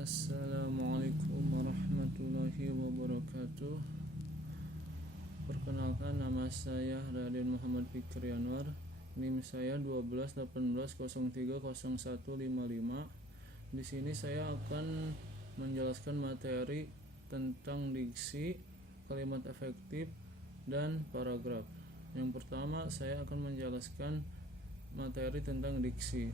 Assalamualaikum warahmatullahi wabarakatuh. Perkenalkan, nama saya Raden Muhammad Fikri Anwar. NIM saya 1218030155. Di sini saya akan menjelaskan materi tentang diksi, kalimat efektif, dan paragraf. Yang pertama, saya akan menjelaskan materi tentang diksi.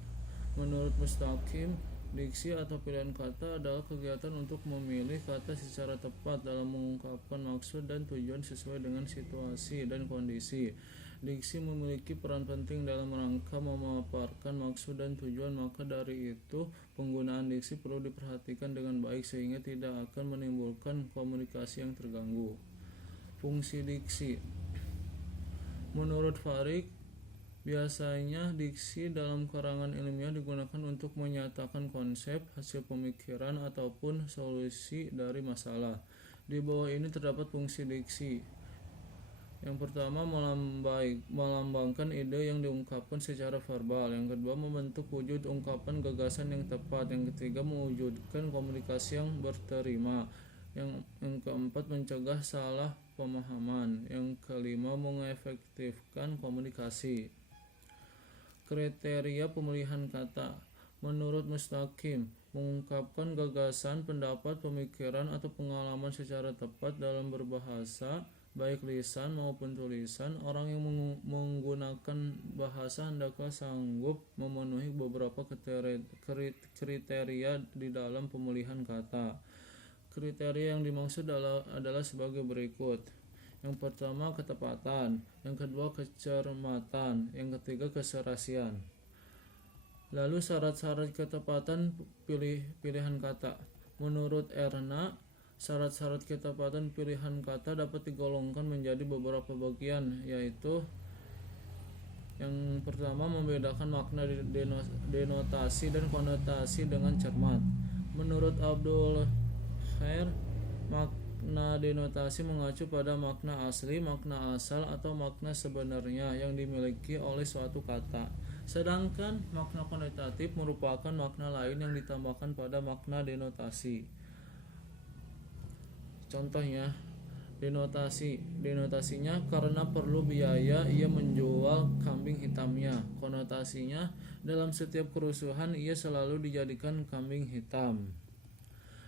Menurut Mustaqim, diksi atau pilihan kata adalah kegiatan untuk memilih kata secara tepat dalam mengungkapkan maksud dan tujuan sesuai dengan situasi dan kondisi. Diksi memiliki peran penting dalam rangka memaparkan maksud dan tujuan, maka dari itu penggunaan diksi perlu diperhatikan dengan baik sehingga tidak akan menimbulkan komunikasi yang terganggu. Fungsi diksi. Menurut Farik, biasanya diksi dalam karangan ilmiah digunakan untuk menyatakan konsep, hasil pemikiran, ataupun solusi dari masalah. Di bawah ini terdapat fungsi diksi. Yang pertama, melambangkan ide yang diungkapkan secara verbal. Yang kedua, membentuk wujud ungkapan gagasan yang tepat. Yang ketiga, mewujudkan komunikasi yang berterima. Yang keempat, mencegah salah pemahaman. Yang kelima, mengefektifkan komunikasi. Kriteria pemilihan kata. Menurut Mustaqim, mengungkapkan gagasan, pendapat, pemikiran, atau pengalaman secara tepat dalam berbahasa, baik lisan maupun tulisan. Orang yang menggunakan bahasa hendaklah sanggup memenuhi beberapa kriteria di dalam pemilihan kata. Kriteria yang dimaksud adalah sebagai berikut. Yang pertama, ketepatan. Yang kedua, kecermatan. Yang ketiga, keserasian. Lalu syarat-syarat ketepatan pilihan kata. Menurut Erna, syarat-syarat ketepatan pilihan kata dapat digolongkan menjadi beberapa bagian, yaitu yang pertama, membedakan makna denotasi dan konotasi dengan cermat. Menurut Abdul Khair, makna denotasi mengacu pada makna asli, makna asal, atau makna sebenarnya yang dimiliki oleh suatu kata. Sedangkan makna konotatif merupakan makna lain yang ditambahkan pada makna denotasi. Contohnya, denotasinya karena perlu biaya ia menjual kambing hitamnya. Konotasinya, dalam setiap kerusuhan ia selalu dijadikan kambing hitam.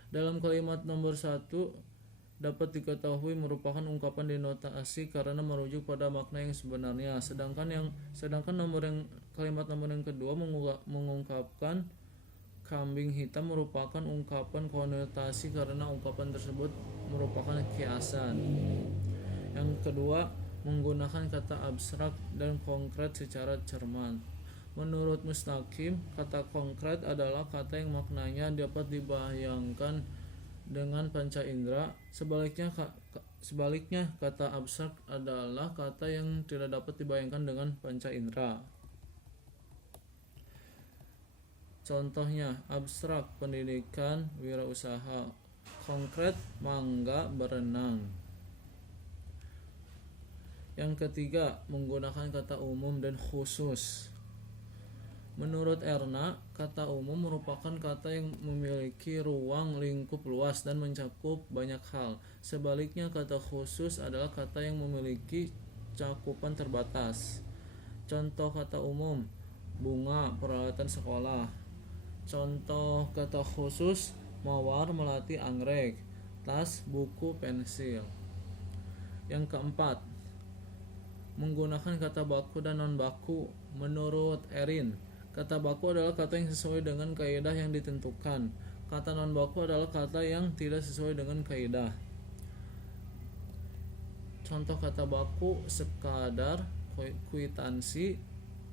Dalam kalimat nomor 1 dapat diketahui merupakan ungkapan denotasi karena merujuk pada makna yang sebenarnya. Sedangkan kalimat nomor yang kedua mengungkapkan kambing hitam merupakan ungkapan konotasi karena ungkapan tersebut merupakan kiasan. Yang kedua, menggunakan kata abstrak dan konkret secara cermat. Menurut Mustaqim, kata konkret adalah kata yang maknanya dapat dibayangkan dengan panca indera. Sebaliknya, kata abstrak adalah kata yang tidak dapat dibayangkan dengan panca indera. Contohnya, abstrak pendidikan, wirausaha. Konkret, mangga, berenang. Yang ketiga, menggunakan kata umum dan khusus. Menurut Erna, kata umum merupakan kata yang memiliki ruang lingkup luas dan mencakup banyak hal. Sebaliknya, kata khusus adalah kata yang memiliki cakupan terbatas. Contoh kata umum, bunga, peralatan sekolah. Contoh kata khusus, mawar, melati, anggrek, tas, buku, pensil. Yang keempat, menggunakan kata baku dan non-baku. Menurut Erin, kata baku adalah kata yang sesuai dengan kaidah yang ditentukan. Kata non-baku adalah kata yang tidak sesuai dengan kaidah. Contoh kata baku, sekadar, kwitansi,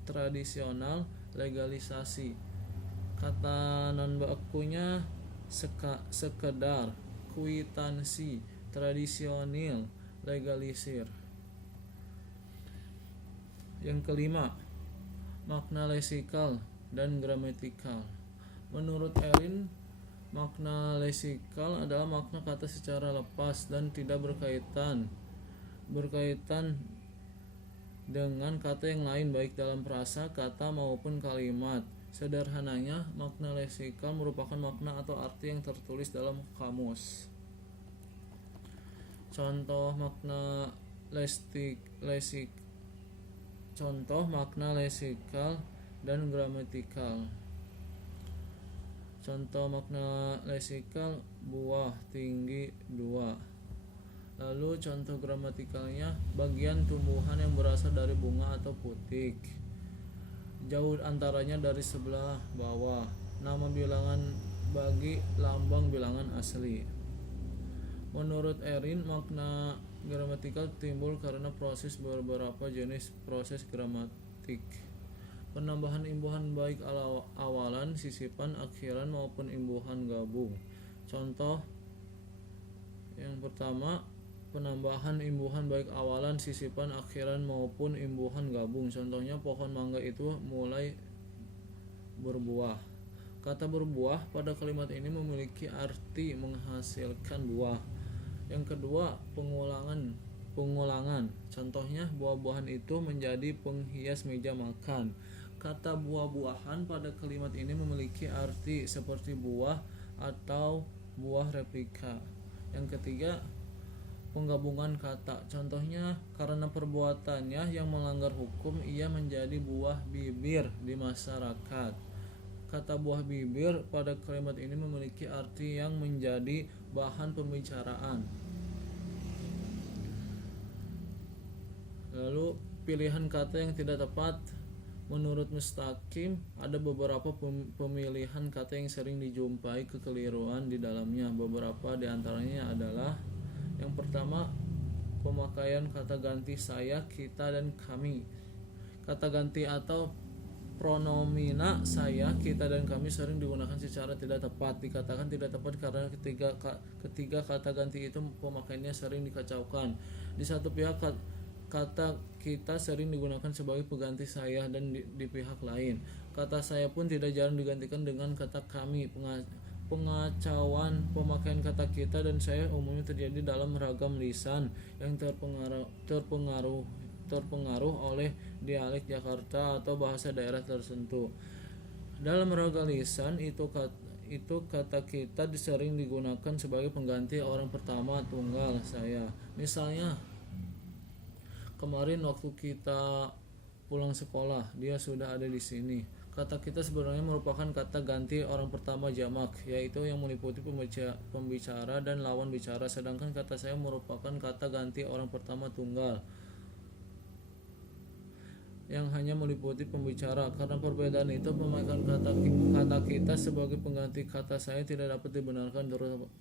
tradisional, legalisasi. Kata non-bakunya sekedar, kwitansi, tradisional, legalisir. Yang kelima, makna leksikal dan gramatikal. Menurut Erin, makna leksikal adalah makna kata secara lepas dan tidak berkaitan dengan kata yang lain baik dalam frasa, kata maupun kalimat. Sederhananya, makna leksikal merupakan makna atau arti yang tertulis dalam kamus. Contoh makna leksikal dan gramatikal. Contoh makna leksikal, buah tinggi 2. Lalu contoh gramatikalnya, bagian tumbuhan yang berasal dari bunga atau putik. Jauh antaranya dari sebelah bawah. Nama bilangan bagi lambang bilangan asli. Menurut Erin, makna gramatikal timbul karena proses beberapa jenis proses gramatik. Penambahan imbuhan baik awalan, sisipan, akhiran maupun imbuhan gabung. Contoh yang pertama, penambahan imbuhan baik awalan, sisipan, akhiran maupun imbuhan gabung. Contohnya pohon mangga itu mulai berbuah. Kata berbuah pada kalimat ini memiliki arti menghasilkan buah. Yang kedua, pengulangan. Contohnya buah-buahan itu menjadi penghias meja makan. Kata buah-buahan pada kalimat ini memiliki arti seperti buah atau buah replika. Yang ketiga, penggabungan kata. Contohnya, karena perbuatannya yang melanggar hukum, ia menjadi buah bibir di masyarakat. Kata buah bibir pada kalimat ini memiliki arti yang menjadi bahan pembicaraan. Lalu pilihan kata yang tidak tepat. Menurut Mustaqim, ada beberapa pemilihan kata yang sering dijumpai kekeliruan di dalamnya. Beberapa di antaranya adalah: yang pertama, pemakaian kata ganti saya, kita, dan kami. Kata ganti atau pronomina saya, kita, dan kami sering digunakan secara tidak tepat. Dikatakan tidak tepat karena ketiga kata ganti itu pemakaiannya sering dikacaukan. Di satu pihak, kata kita sering digunakan sebagai pengganti saya, dan di pihak lain, kata saya pun tidak jarang digantikan dengan kata kami. Pengacauan pemakaian kata kita dan saya umumnya terjadi dalam ragam lisan yang terpengaruh oleh dialek Jakarta atau bahasa daerah tertentu. Dalam ragam lisan itu kata kita sering digunakan sebagai pengganti orang pertama tunggal saya. Misalnya, kemarin waktu kita pulang sekolah, dia sudah ada di sini. Kata kita sebenarnya merupakan kata ganti orang pertama jamak, yaitu yang meliputi pembicara dan lawan bicara, sedangkan kata saya merupakan kata ganti orang pertama tunggal yang hanya meliputi pembicara. Karena perbedaan itu, pemakaian kata kita sebagai pengganti kata saya tidak dapat dibenarkan,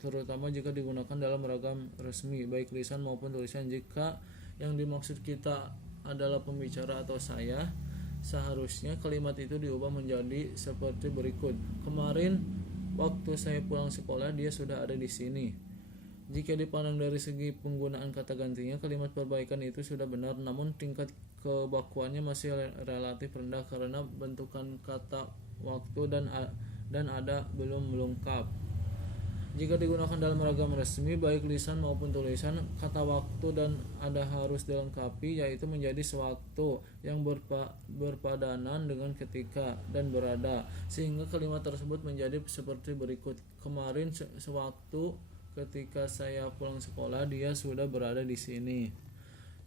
terutama jika digunakan dalam ragam resmi, baik lisan maupun tulisan. Jika yang dimaksud kita adalah pembicara atau saya, seharusnya kalimat itu diubah menjadi seperti berikut: kemarin waktu saya pulang sekolah, dia sudah ada di sini. Jika dipandang dari segi penggunaan kata gantinya, kalimat perbaikan itu sudah benar, namun tingkat kebakuannya masih relatif rendah karena bentukan kata waktu dan ada belum lengkap. Jika digunakan dalam ragam resmi, baik lisan maupun tulisan, kata waktu dan ada harus dilengkapi, yaitu menjadi sewaktu yang berpadanan dengan ketika dan berada, sehingga kalimat tersebut menjadi seperti berikut: kemarin sewaktu ketika saya pulang sekolah, dia sudah berada di sini.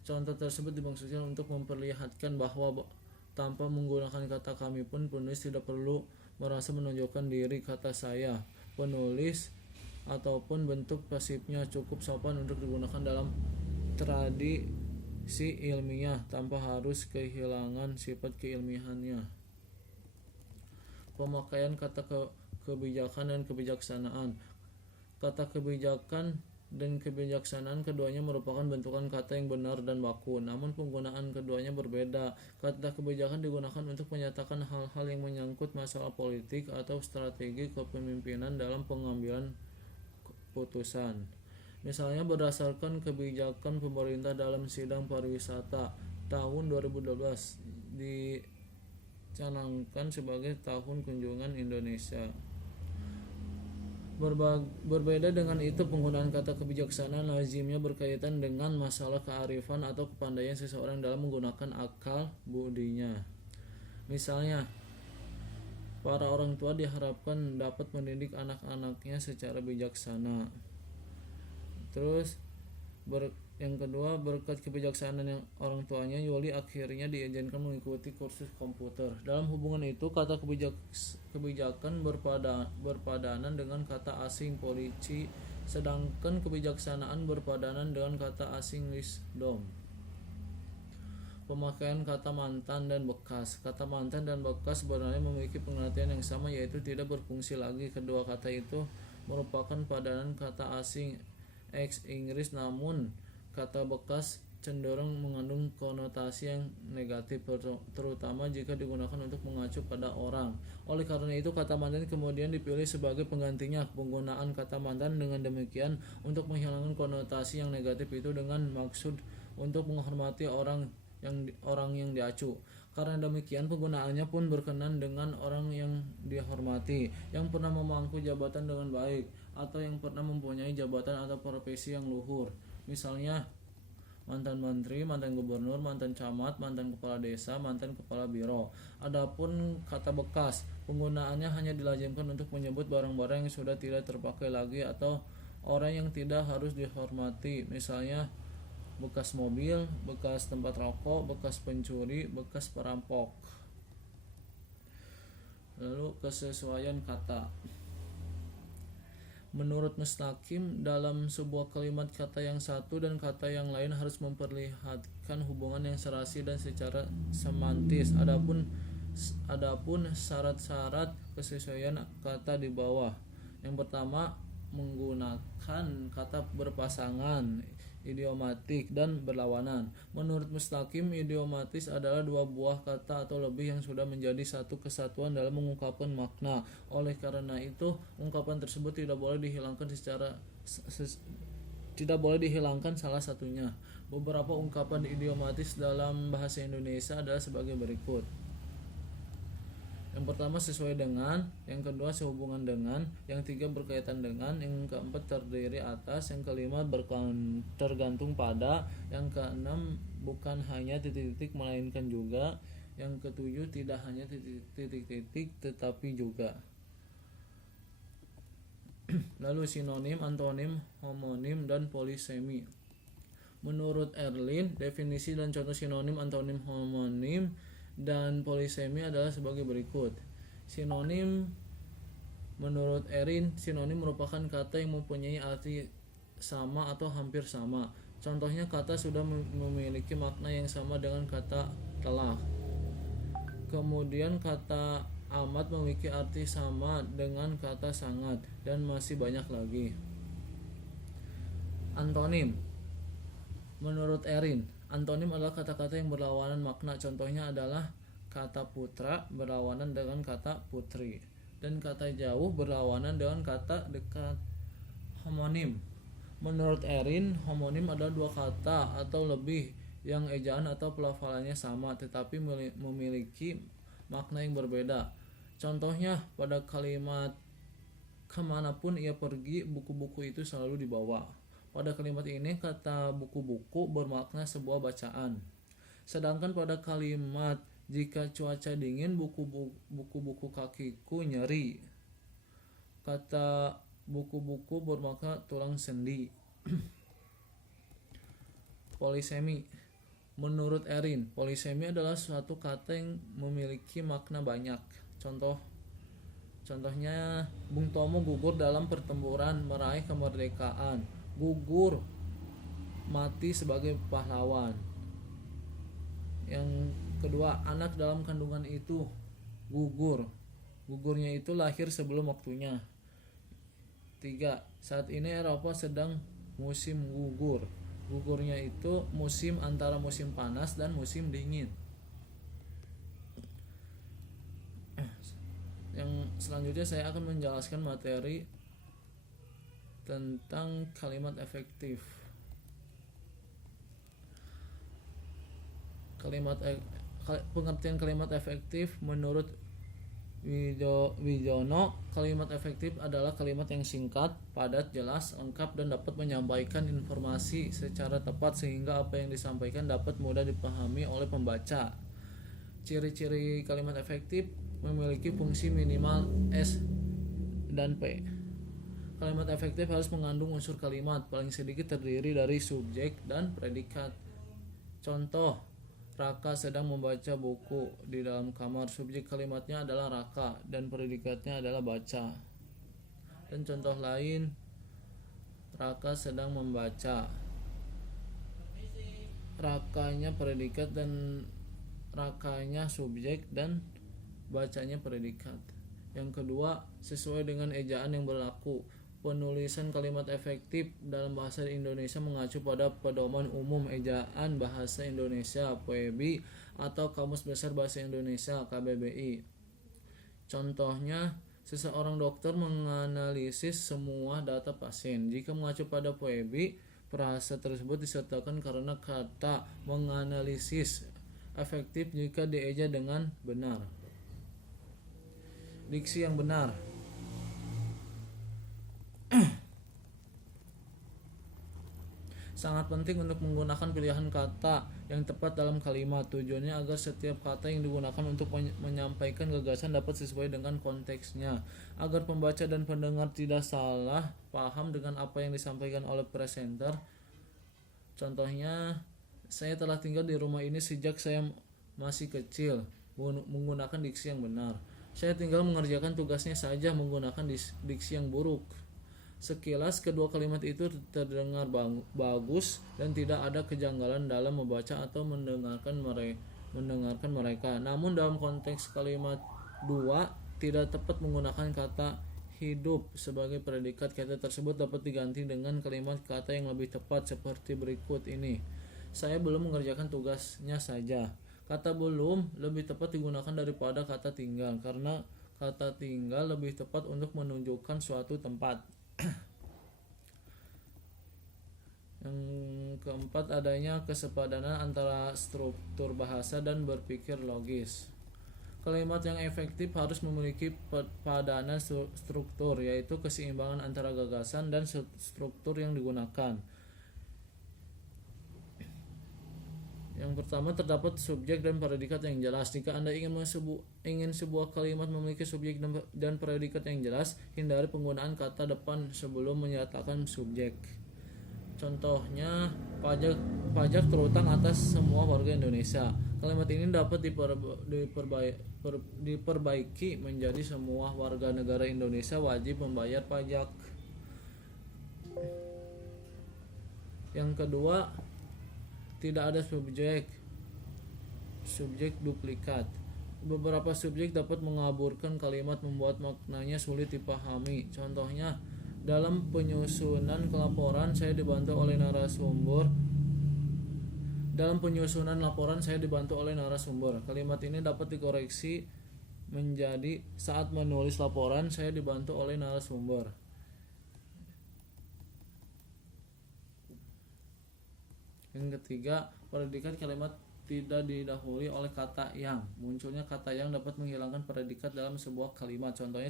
Contoh tersebut dimaksudkan untuk memperlihatkan bahwa tanpa menggunakan kata kami pun penulis tidak perlu merasa menunjukkan diri. Kata saya, penulis, ataupun bentuk pasifnya cukup sopan untuk digunakan dalam tradisi ilmiah tanpa harus kehilangan sifat keilmiahannya. Pemakaian kata kebijakan dan kebijaksanaan. Kata kebijakan dan kebijaksanaan keduanya merupakan bentukan kata yang benar dan baku, namun penggunaan keduanya berbeda. Kata kebijakan digunakan untuk menyatakan hal-hal yang menyangkut masalah politik atau strategi kepemimpinan dalam pengambilan putusan. Misalnya, berdasarkan kebijakan pemerintah dalam sidang pariwisata tahun 2012 dicanangkan sebagai tahun kunjungan Indonesia. Berbeda dengan itu, penggunaan kata kebijaksanaan lazimnya berkaitan dengan masalah kearifan atau kepandaian seseorang dalam menggunakan akal budinya. Misalnya, Para orang tua diharapkan dapat mendidik anak-anaknya secara bijaksana. Terus yang kedua, berkat kebijaksanaan yang orang tuanya, Yuli akhirnya diizinkan mengikuti kursus komputer. Dalam hubungan itu, kata kebijakan berpadanan dengan kata asing polisi, sedangkan kebijaksanaan berpadanan dengan kata asing wisdom. Pemakaian kata mantan dan bekas. Kata mantan dan bekas sebenarnya memiliki pengertian yang sama, yaitu tidak berfungsi lagi. Kedua kata itu merupakan padanan kata asing ex Inggris, namun kata bekas cenderung mengandung konotasi yang negatif, terutama jika digunakan untuk mengacu pada orang. Oleh karena itu, kata mantan kemudian dipilih sebagai penggantinya. Penggunaan kata mantan dengan demikian untuk menghilangkan konotasi yang negatif itu dengan maksud untuk menghormati orang yang diacu. Karena demikian, penggunaannya pun berkenan dengan orang yang dihormati, yang pernah memangku jabatan dengan baik, atau yang pernah mempunyai jabatan atau profesi yang luhur. Misalnya mantan menteri, mantan gubernur, mantan camat, mantan kepala desa, mantan kepala biro. Adapun kata bekas, penggunaannya hanya dilazimkan untuk menyebut barang-barang yang sudah tidak terpakai lagi atau orang yang tidak harus dihormati. Misalnya bekas mobil, bekas tempat rokok, bekas pencuri, bekas perampok. Lalu kesesuaian kata. Menurut Mustaqim, dalam sebuah kalimat, kata yang satu dan kata yang lain harus memperlihatkan hubungan yang serasi dan secara semantis. Adapun syarat-syarat kesesuaian kata di bawah. Yang pertama, menggunakan kata berpasangan, idiomatik, dan berlawanan. Menurut Mustaqim, idiomatis adalah dua buah kata atau lebih yang sudah menjadi satu kesatuan dalam mengungkapkan makna. Oleh karena itu, ungkapan tersebut tidak boleh dihilangkan salah satunya. Beberapa ungkapan idiomatis dalam bahasa Indonesia adalah sebagai berikut. Yang pertama, sesuai dengan. Yang kedua, sehubungan dengan. Yang tiga, berkaitan dengan. Yang keempat, terdiri atas. Yang kelima, tergantung pada. Yang keenam, bukan hanya titik-titik melainkan juga. Yang ketujuh, tidak hanya titik-titik tetapi juga. Lalu sinonim, antonim, homonim, dan polisemi. Menurut Erlin, definisi dan contoh sinonim, antonim, homonim, dan polisemi adalah sebagai berikut. Sinonim, menurut Erin, sinonim merupakan kata yang mempunyai arti sama atau hampir sama. Contohnya, kata sudah memiliki makna yang sama dengan kata telah. Kemudian kata amat memiliki arti sama dengan kata sangat, dan masih banyak lagi. Antonim, menurut Erin, antonim adalah kata-kata yang berlawanan makna. Contohnya adalah kata putra berlawanan dengan kata putri, dan kata jauh berlawanan dengan kata dekat. Homonim, menurut Erin, homonim adalah dua kata atau lebih yang ejaan atau pelafalannya sama tetapi memiliki makna yang berbeda. Contohnya, pada kalimat kemanapun ia pergi, buku-buku itu selalu dibawa. Pada kalimat ini, kata buku-buku bermakna sebuah bacaan. Sedangkan pada kalimat jika cuaca dingin, buku-buku kakiku nyeri, kata buku-buku bermakna tulang sendi. Polisemi, menurut Erin, polisemi adalah suatu kata yang memiliki makna banyak. Contohnya, Bung Tomo gugur dalam pertempuran meraih kemerdekaan. Gugur, mati sebagai pahlawan. Yang kedua, anak dalam kandungan itu gugur. Gugurnya itu lahir sebelum waktunya. 3. Saat ini Eropa sedang musim gugur. Gugurnya itu musim antara musim panas dan musim dingin. Yang selanjutnya saya akan menjelaskan materi tentang kalimat efektif. Pengertian kalimat efektif menurut Wijono, kalimat efektif adalah kalimat yang singkat, padat, jelas, lengkap, dan dapat menyampaikan informasi secara tepat sehingga apa yang disampaikan dapat mudah dipahami oleh pembaca. Ciri-ciri kalimat efektif: memiliki fungsi minimal S dan P. Kalimat efektif harus mengandung unsur kalimat paling sedikit terdiri dari subjek dan predikat. Contoh, Raka sedang membaca buku di dalam kamar. Subjek kalimatnya adalah Raka dan predikatnya adalah baca. Dan contoh lain, Raka sedang membaca. Rakanya predikat dan Rakanya subjek dan bacanya predikat. Yang kedua, sesuai dengan ejaan yang berlaku. Penulisan kalimat efektif dalam bahasa Indonesia mengacu pada Pedoman Umum Ejaan Bahasa Indonesia (PEBI) atau Kamus Besar Bahasa Indonesia (KBBI). Contohnya, seseorang dokter menganalisis semua data pasien. Jika mengacu pada PEBI, frasa tersebut disertakan karena kata menganalisis efektif jika dieja dengan benar. Diksi yang benar. Sangat penting untuk menggunakan pilihan kata yang tepat dalam kalimat. Tujuannya agar setiap kata yang digunakan untuk menyampaikan gagasan dapat sesuai dengan konteksnya, agar pembaca dan pendengar tidak salah paham dengan apa yang disampaikan oleh presenter. Contohnya, saya telah tinggal di rumah ini sejak saya masih kecil, menggunakan diksi yang benar. Saya tinggal mengerjakan tugasnya saja, menggunakan diksi yang buruk. Sekilas kedua kalimat itu terdengar bagus dan tidak ada kejanggalan dalam membaca atau mendengarkan mereka. Namun dalam konteks kalimat 2 tidak tepat menggunakan kata hidup sebagai predikat. Kata tersebut dapat diganti dengan kalimat kata yang lebih tepat seperti berikut ini. Saya belum mengerjakan tugasnya saja. Kata belum lebih tepat digunakan daripada kata tinggal karena kata tinggal lebih tepat untuk menunjukkan suatu tempat. Yang keempat, adanya kesepadanan antara struktur bahasa dan berpikir logis. Kalimat yang efektif harus memiliki padanan struktur, yaitu keseimbangan antara gagasan dan struktur yang digunakan. Yang pertama, terdapat subjek dan predikat yang jelas. Jika Anda ingin sebuah kalimat memiliki subjek dan predikat yang jelas, hindari penggunaan kata depan sebelum menyatakan subjek. Contohnya, pajak terutang atas semua warga Indonesia. Kalimat ini dapat diperbaiki menjadi semua warga negara Indonesia wajib membayar pajak. Yang kedua, tidak ada subjek duplikat. Beberapa subjek dapat mengaburkan kalimat, membuat maknanya sulit dipahami. Contohnya, dalam penyusunan laporan saya dibantu oleh narasumber. Kalimat ini dapat dikoreksi menjadi saat menulis laporan saya dibantu oleh narasumber. Yang ketiga, predikat kalimat tidak didahului oleh kata yang. Munculnya kata yang dapat menghilangkan predikat dalam sebuah kalimat. Contohnya,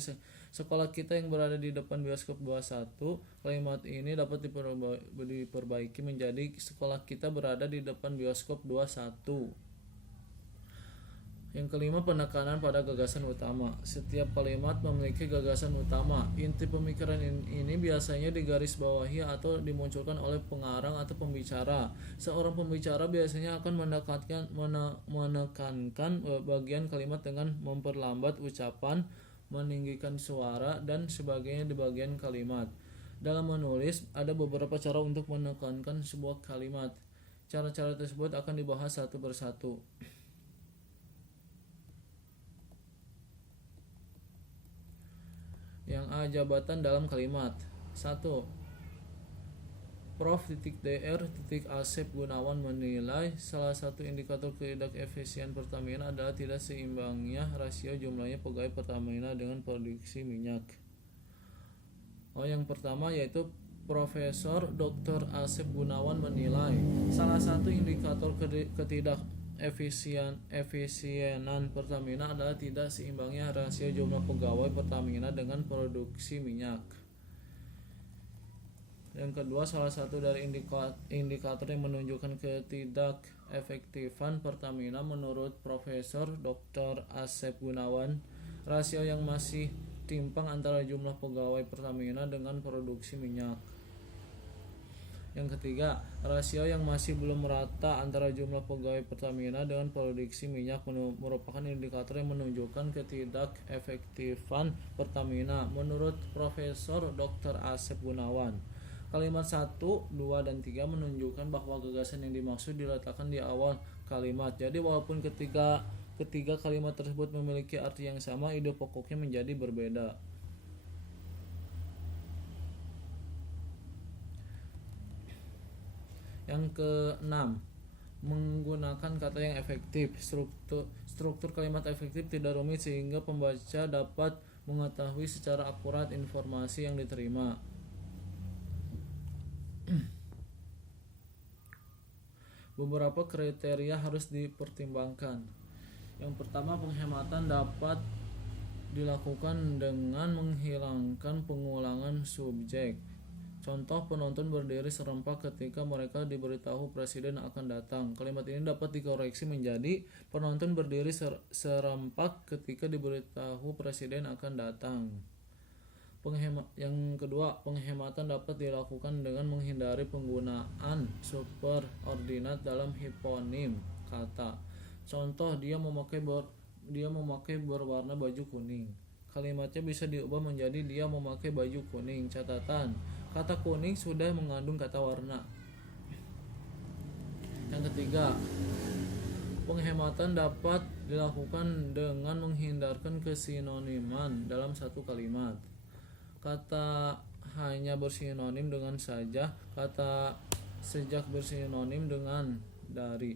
sekolah kita yang berada di depan bioskop 21. Kalimat ini dapat diperbaiki menjadi sekolah kita berada di depan bioskop 21. Yang kelima, penekanan pada gagasan utama. Setiap kalimat memiliki gagasan utama. Inti pemikiran ini biasanya digarisbawahi atau dimunculkan oleh pengarang atau pembicara. Seorang pembicara biasanya akan menekankan bagian kalimat dengan memperlambat ucapan, meninggikan suara, dan sebagainya di bagian kalimat. Dalam menulis, ada beberapa cara untuk menekankan sebuah kalimat. Cara-cara tersebut akan dibahas satu persatu. Yang A, jabatan dalam kalimat. 1. Prof. Dr. Asep Gunawan menilai salah satu indikator tidak efisien Pertamina adalah tidak seimbangnya rasio jumlahnya pegawai Pertamina dengan produksi minyak. Yang pertama yaitu Profesor Dr. Asep Gunawan menilai salah satu indikator efisienan Pertamina adalah tidak seimbangnya rasio jumlah pegawai Pertamina dengan produksi minyak. Yang kedua, salah satu dari indikator yang menunjukkan ketidakefektifan Pertamina menurut Profesor Dr. Asep Gunawan rasio yang masih timpang antara jumlah pegawai Pertamina dengan produksi minyak. Yang ketiga, rasio yang masih belum merata antara jumlah pegawai Pertamina dengan produksi minyak merupakan indikator yang menunjukkan ketidakefektifan Pertamina menurut Profesor Dr. Asep Gunawan. Kalimat 1, 2, dan 3 menunjukkan bahwa gagasan yang dimaksud diletakkan di awal kalimat. Jadi walaupun ketiga kalimat tersebut memiliki arti yang sama, ide pokoknya menjadi berbeda. Yang keenam, menggunakan kata yang efektif. Struktur kalimat efektif tidak rumit sehingga pembaca dapat mengetahui secara akurat informasi yang diterima. Beberapa kriteria harus dipertimbangkan. Yang pertama, penghematan dapat dilakukan dengan menghilangkan pengulangan subjek. Contoh, penonton berdiri serempak ketika mereka diberitahu presiden akan datang. Kalimat ini dapat dikoreksi menjadi penonton berdiri serempak ketika diberitahu presiden akan datang. Yang kedua, penghematan dapat dilakukan dengan menghindari penggunaan superordinat dalam hiponim kata. Contoh, dia memakai berwarna baju kuning. Kalimatnya bisa diubah menjadi dia memakai baju kuning. Catatan, kata kuning sudah mengandung kata warna. Yang ketiga, penghematan dapat dilakukan dengan menghindarkan kesinoniman dalam satu kalimat. Kata hanya bersinonim dengan saja, kata sejak bersinonim dengan dari.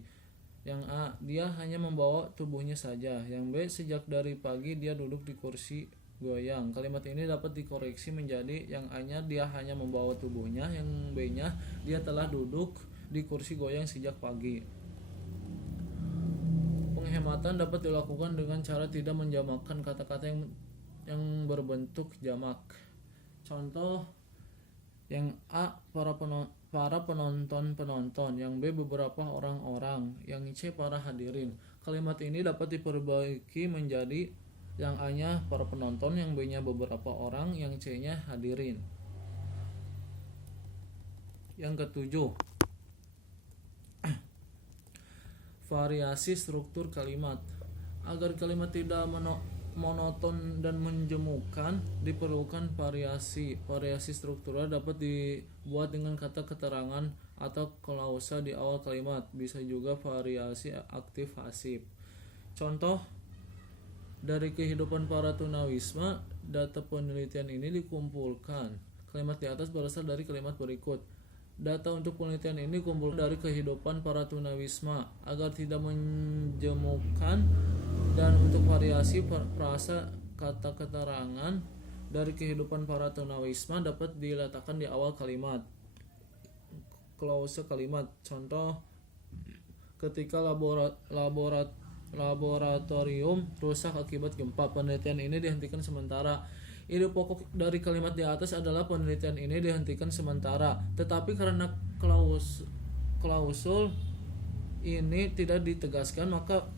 Yang A, dia hanya membawa tubuhnya saja. Yang B, sejak dari pagi dia duduk di kursi goyang. Kalimat ini dapat dikoreksi menjadi yang A-nya dia hanya membawa tubuhnya, yang B-nya dia telah duduk di kursi goyang sejak pagi. Penghematan dapat dilakukan dengan cara tidak menjamakkan kata-kata yang berbentuk jamak. Contoh, yang A, para penonton, yang B, beberapa orang-orang, yang C, para hadirin. Kalimat ini dapat diperbaiki menjadi yang A-nya para penonton, yang B-nya beberapa orang, yang C-nya hadirin. Yang ketujuh, variasi struktur kalimat. Agar kalimat tidak monoton dan menjemukan, diperlukan variasi. Variasi struktural dapat dibuat dengan kata keterangan atau klausa di awal kalimat. Bisa juga variasi aktif pasif. Contoh, dari kehidupan para tunawisma, data penelitian ini dikumpulkan. Kalimat di atas berasal dari kalimat berikut. Data untuk penelitian ini dikumpulkan dari kehidupan para tunawisma. Agar tidak menjemukan dan untuk variasi frasa kata keterangan dari kehidupan para tunawisma dapat diletakkan di awal kalimat. Klause kalimat. Contoh, ketika laboratorium rusak akibat gempa, penelitian ini dihentikan sementara. Ide pokok dari kalimat di atas adalah penelitian ini dihentikan sementara. Tetapi karena klausul ini tidak ditegaskan, maka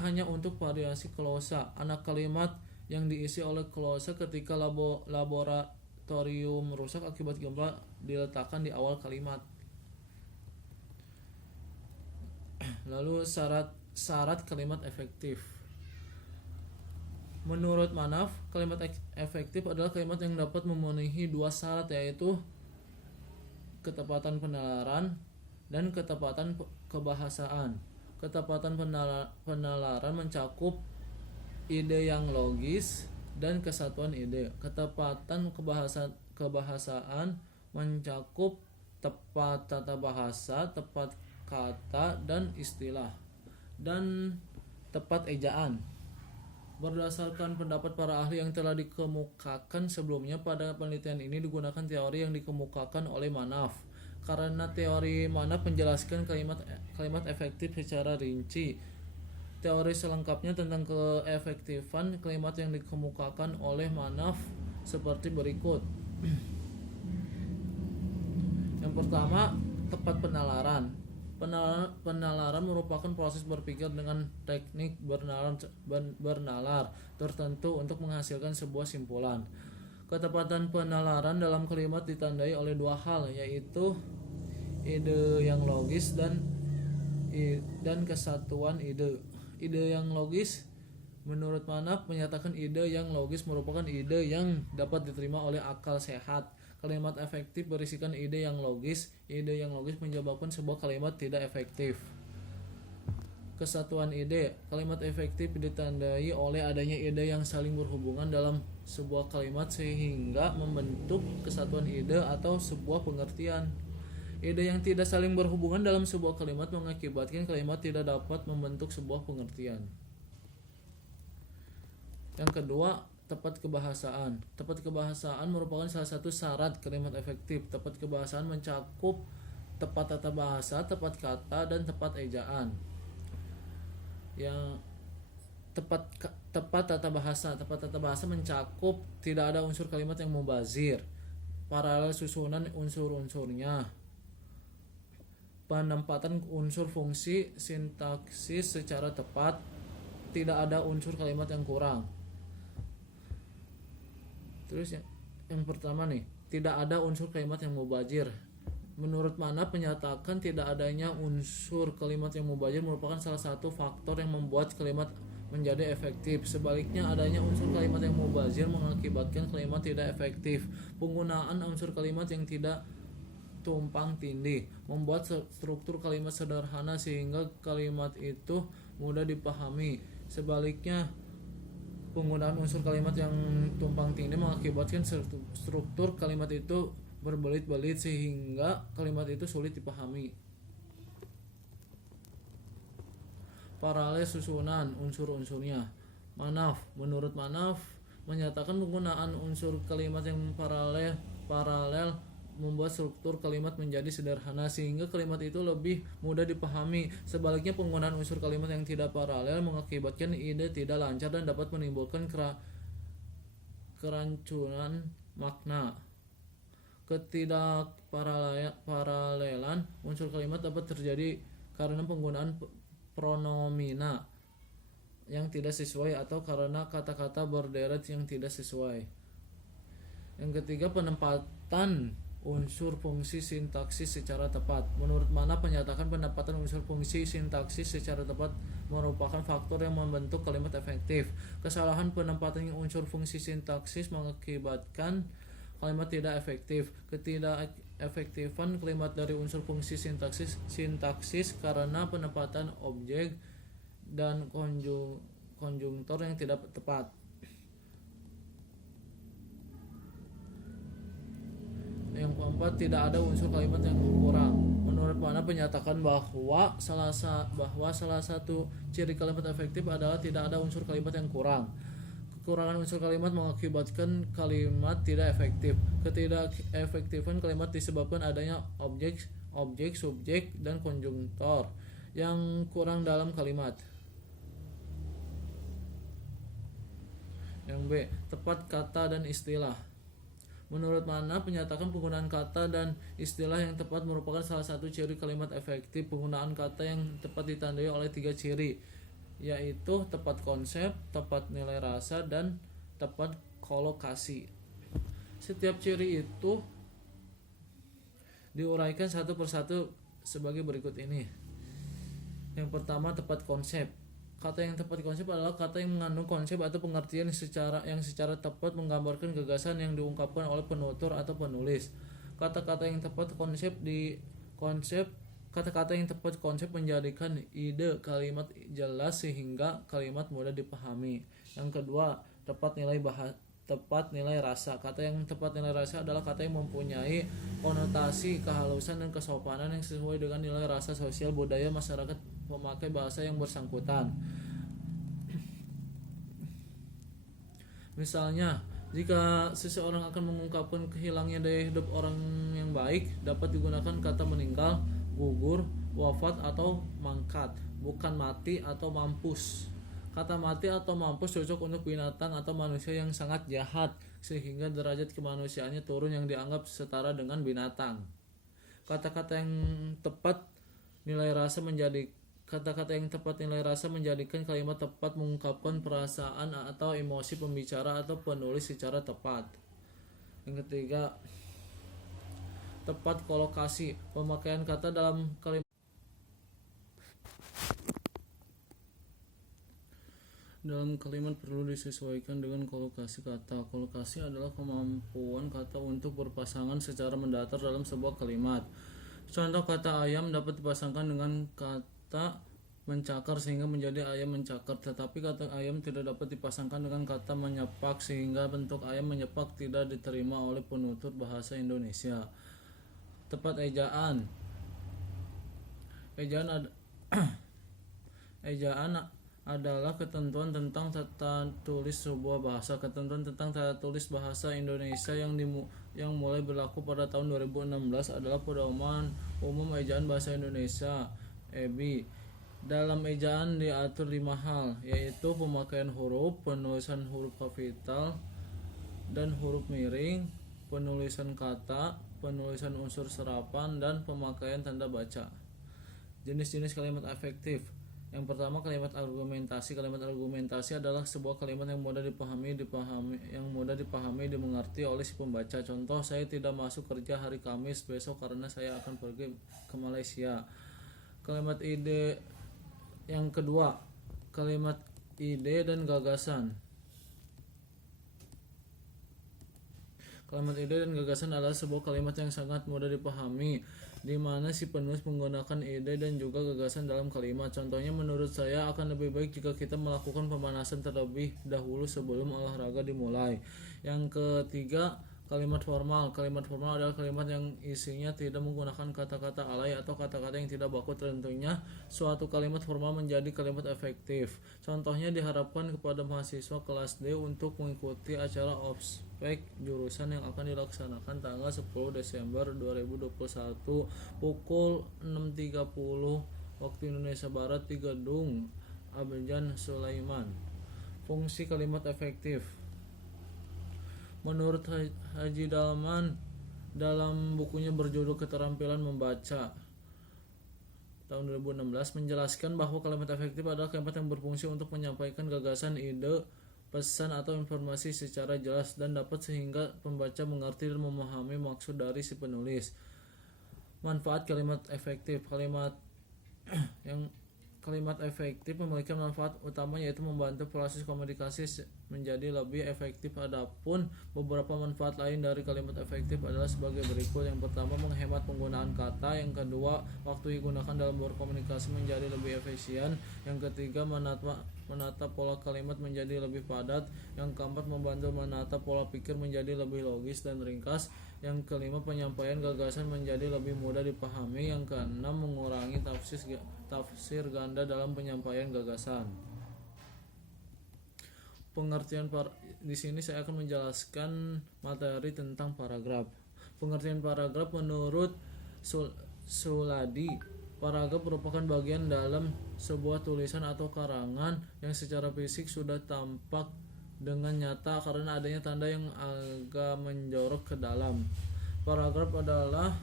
hanya untuk variasi klausa. Anak kalimat yang diisi oleh klausa ketika laboratorium rusak akibat gempa diletakkan di awal kalimat. Lalu syarat kalimat efektif. Menurut Manaf, kalimat efektif adalah kalimat yang dapat memenuhi dua syarat, yaitu ketepatan penalaran dan ketepatan kebahasaan. Ketepatan penalaran mencakup ide yang logis dan kesatuan ide. Ketepatan kebahasaan mencakup tepat tata bahasa, tepat kata dan istilah, dan tepat ejaan. Berdasarkan pendapat para ahli yang telah dikemukakan sebelumnya, pada penelitian ini digunakan teori yang dikemukakan oleh Manaf. Karena teori Manaf menjelaskan kalimat efektif secara rinci. Teori selengkapnya tentang keefektifan kalimat yang dikemukakan oleh Manaf seperti berikut. Yang pertama, tepat penalaran. Penalaran merupakan proses berpikir dengan teknik bernalar tertentu untuk menghasilkan sebuah simpulan. Ketepatan penalaran dalam kalimat ditandai oleh dua hal, yaitu ide yang logis dan kesatuan ide. Ide yang logis menurut Manaf menyatakan ide yang logis merupakan ide yang dapat diterima oleh akal sehat. Kalimat efektif berisikan ide yang logis. Ide yang logis menyebabkan sebuah kalimat tidak efektif. Kesatuan ide. Kalimat efektif ditandai oleh adanya ide yang saling berhubungan dalam sebuah kalimat sehingga membentuk kesatuan ide atau sebuah pengertian. Ide yang tidak saling berhubungan dalam sebuah kalimat mengakibatkan kalimat tidak dapat membentuk sebuah pengertian. Yang kedua, tepat kebahasaan. Tepat kebahasaan merupakan salah satu syarat kalimat efektif. Tepat kebahasaan mencakup tepat tata bahasa, tepat kata, dan tepat ejaan. Yang tepat tata bahasa. Tepat tata bahasa mencakup tidak ada unsur kalimat yang mubazir, paralel susunan unsur-unsurnya, penempatan unsur fungsi sintaksis secara tepat, tidak ada unsur kalimat yang kurang. Terus yang pertama nih, tidak ada unsur kalimat yang mubazir. Menurut Manaf menyatakan tidak adanya unsur kalimat yang mubazir merupakan salah satu faktor yang membuat kalimat menjadi efektif. Sebaliknya, adanya unsur kalimat yang mubazir mengakibatkan kalimat tidak efektif. Penggunaan unsur kalimat yang tidak tumpang tindih membuat struktur kalimat sederhana sehingga kalimat itu mudah dipahami. Sebaliknya, penggunaan unsur kalimat yang tumpang tindih mengakibatkan struktur kalimat itu berbelit-belit sehingga kalimat itu sulit dipahami. Paralel susunan unsur-unsurnya. Menurut Manaf menyatakan penggunaan unsur kalimat yang paralel membuat struktur kalimat menjadi sederhana sehingga kalimat itu lebih mudah dipahami. Sebaliknya, penggunaan unsur kalimat yang tidak paralel mengakibatkan ide tidak lancar dan dapat menimbulkan kerancuan makna. Ketidakparalelan unsur kalimat dapat terjadi karena penggunaan pronomina yang tidak sesuai atau karena kata-kata berderet yang tidak sesuai. Yang ketiga, penempatan unsur fungsi sintaksis secara tepat. Menurut Manaf menyatakan penempatan unsur fungsi sintaksis secara tepat merupakan faktor yang membentuk kalimat efektif. Kesalahan penempatan unsur fungsi sintaksis mengakibatkan kalimat tidak efektif. Ketidakefektifan kalimat dari unsur fungsi sintaksis karena penempatan objek dan konjungtor yang tidak tepat. Yang keempat, tidak ada unsur kalimat yang kurang. Menurut Manaf menyatakan bahwa salah satu ciri kalimat efektif adalah tidak ada unsur kalimat yang kurang. Kekurangan unsur kalimat mengakibatkan kalimat tidak efektif. Ketidakefektifan kalimat disebabkan adanya objek, subjek, dan konjungtor yang kurang dalam kalimat. Yang B, tepat kata dan istilah. Menurut Manaf menyatakan penggunaan kata dan istilah yang tepat merupakan salah satu ciri kalimat efektif. Penggunaan kata yang tepat ditandai oleh 3 ciri, yaitu tepat konsep, tepat nilai rasa, dan tepat kolokasi. Setiap ciri itu diuraikan satu persatu sebagai berikut ini. Yang pertama, tepat konsep. Kata yang tepat konsep adalah kata yang mengandung konsep atau pengertian yang secara tepat menggambarkan gagasan yang diungkapkan oleh penutur atau penulis. Kata-kata yang tepat konsep menjadikan ide kalimat jelas sehingga kalimat mudah dipahami. Yang kedua, tepat nilai rasa. Kata yang tepat nilai rasa adalah kata yang mempunyai konotasi kehalusan dan kesopanan yang sesuai dengan nilai rasa sosial budaya masyarakat memakai bahasa yang bersangkutan. Misalnya, jika seseorang akan mengungkapkan kehilangnya daya hidup orang yang baik, dapat digunakan kata meninggal, gugur, wafat, atau mangkat, bukan mati atau mampus. Kata mati atau mampus cocok untuk binatang atau manusia yang sangat jahat, sehingga derajat kemanusiaannya turun yang dianggap setara dengan binatang. Kata-kata yang tepat Nilai rasa menjadi kata-kata yang tepat. Nilai rasa menjadikan kalimat tepat mengungkapkan perasaan atau emosi pembicara atau penulis secara tepat. Yang ketiga, tepat kolokasi. Pemakaian kata dalam kalimat perlu disesuaikan dengan kolokasi kata. Kolokasi adalah kemampuan kata untuk berpasangan secara mendatar dalam sebuah kalimat. Contoh, kata ayam dapat dipasangkan dengan kata mencakar sehingga menjadi ayam mencakar, tetapi kata ayam tidak dapat dipasangkan dengan kata menyepak sehingga bentuk ayam menyepak tidak diterima oleh penutur bahasa Indonesia. Tepat ejaan. Ejaan adalah ketentuan tentang tata tulis sebuah bahasa. Ketentuan tentang tata tulis bahasa Indonesia yang mulai berlaku pada tahun 2016 adalah Pedoman Umum Ejaan Bahasa Indonesia (EBI). Dalam ejaan diatur 5 hal, yaitu pemakaian huruf, penulisan huruf kapital dan huruf miring, penulisan kata, penulisan unsur serapan, dan pemakaian tanda baca. Jenis-jenis kalimat efektif. Yang pertama, kalimat argumentasi. Kalimat argumentasi adalah sebuah kalimat yang mudah dipahami, dimengerti oleh si pembaca. Contoh, saya tidak masuk kerja hari Kamis besok karena saya akan pergi ke Malaysia. Kalimat ide. Yang kedua, kalimat ide dan gagasan. Kalimat ide dan gagasan adalah sebuah kalimat yang sangat mudah dipahami, di mana si penulis menggunakan ide dan juga gagasan dalam kalimat. Contohnya, menurut saya akan lebih baik jika kita melakukan pemanasan terlebih dahulu sebelum olahraga dimulai. Yang ketiga, kalimat formal. Kalimat formal adalah kalimat yang isinya tidak menggunakan kata-kata alay atau kata-kata yang tidak baku. Tentunya suatu kalimat formal menjadi kalimat efektif. Contohnya, diharapkan kepada mahasiswa kelas D untuk mengikuti acara ospek jurusan yang akan dilaksanakan tanggal 10 Desember 2021 pukul 6.30 waktu Indonesia Barat di Gedung Abjan Sulaiman. Fungsi kalimat efektif. Menurut Haji Dalman dalam bukunya berjudul Keterampilan Membaca tahun 2016 menjelaskan bahwa kalimat efektif adalah kalimat yang berfungsi untuk menyampaikan gagasan, ide, pesan atau informasi secara jelas dan dapat sehingga pembaca mengerti dan memahami maksud dari si penulis. Manfaat kalimat efektif. Kalimat efektif memiliki manfaat utama, yaitu membantu proses komunikasi menjadi lebih efektif. Adapun beberapa manfaat lain dari kalimat efektif adalah sebagai berikut. Yang pertama, menghemat penggunaan kata. Yang kedua, waktu digunakan dalam berkomunikasi menjadi lebih efisien. Yang ketiga, menata pola kalimat menjadi lebih padat. Yang keempat, membantu menata pola pikir menjadi lebih logis dan ringkas. Yang kelima, penyampaian gagasan menjadi lebih mudah dipahami. Yang keenam, mengurangi tafsir ganda dalam penyampaian gagasan. Pengertian di sini saya akan menjelaskan materi tentang paragraf. Pengertian paragraf menurut Suladi. Paragraf merupakan bagian dalam sebuah tulisan atau karangan yang secara fisik sudah tampak dengan nyata karena adanya tanda yang agak menjorok ke dalam. Paragraf adalah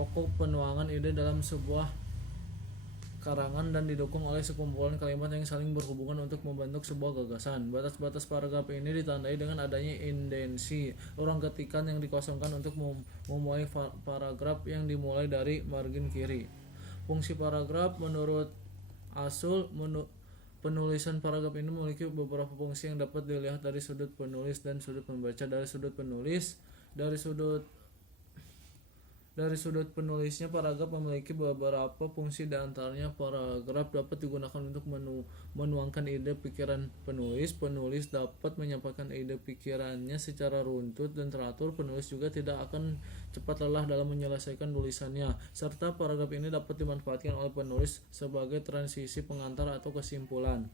pokok penuangan ide dalam sebuah karangan dan didukung oleh sekumpulan kalimat yang saling berhubungan untuk membentuk sebuah gagasan. Batas-batas paragraf ini ditandai dengan adanya indensi, ruang ketikan yang dikosongkan untuk memulai paragraf yang dimulai dari margin kiri. Fungsi paragraf menurut Asul. Penulisan paragraf ini memiliki beberapa fungsi yang dapat dilihat dari sudut penulis dan sudut pembaca. Dari sudut penulisnya, paragraf memiliki beberapa fungsi. Di antaranya, paragraf dapat digunakan untuk menuangkan ide pikiran penulis. Penulis dapat menyampaikan ide pikirannya secara runtut dan teratur. Penulis juga tidak akan cepat lelah dalam menyelesaikan tulisannya. Serta paragraf ini dapat dimanfaatkan oleh penulis sebagai transisi pengantar atau kesimpulan.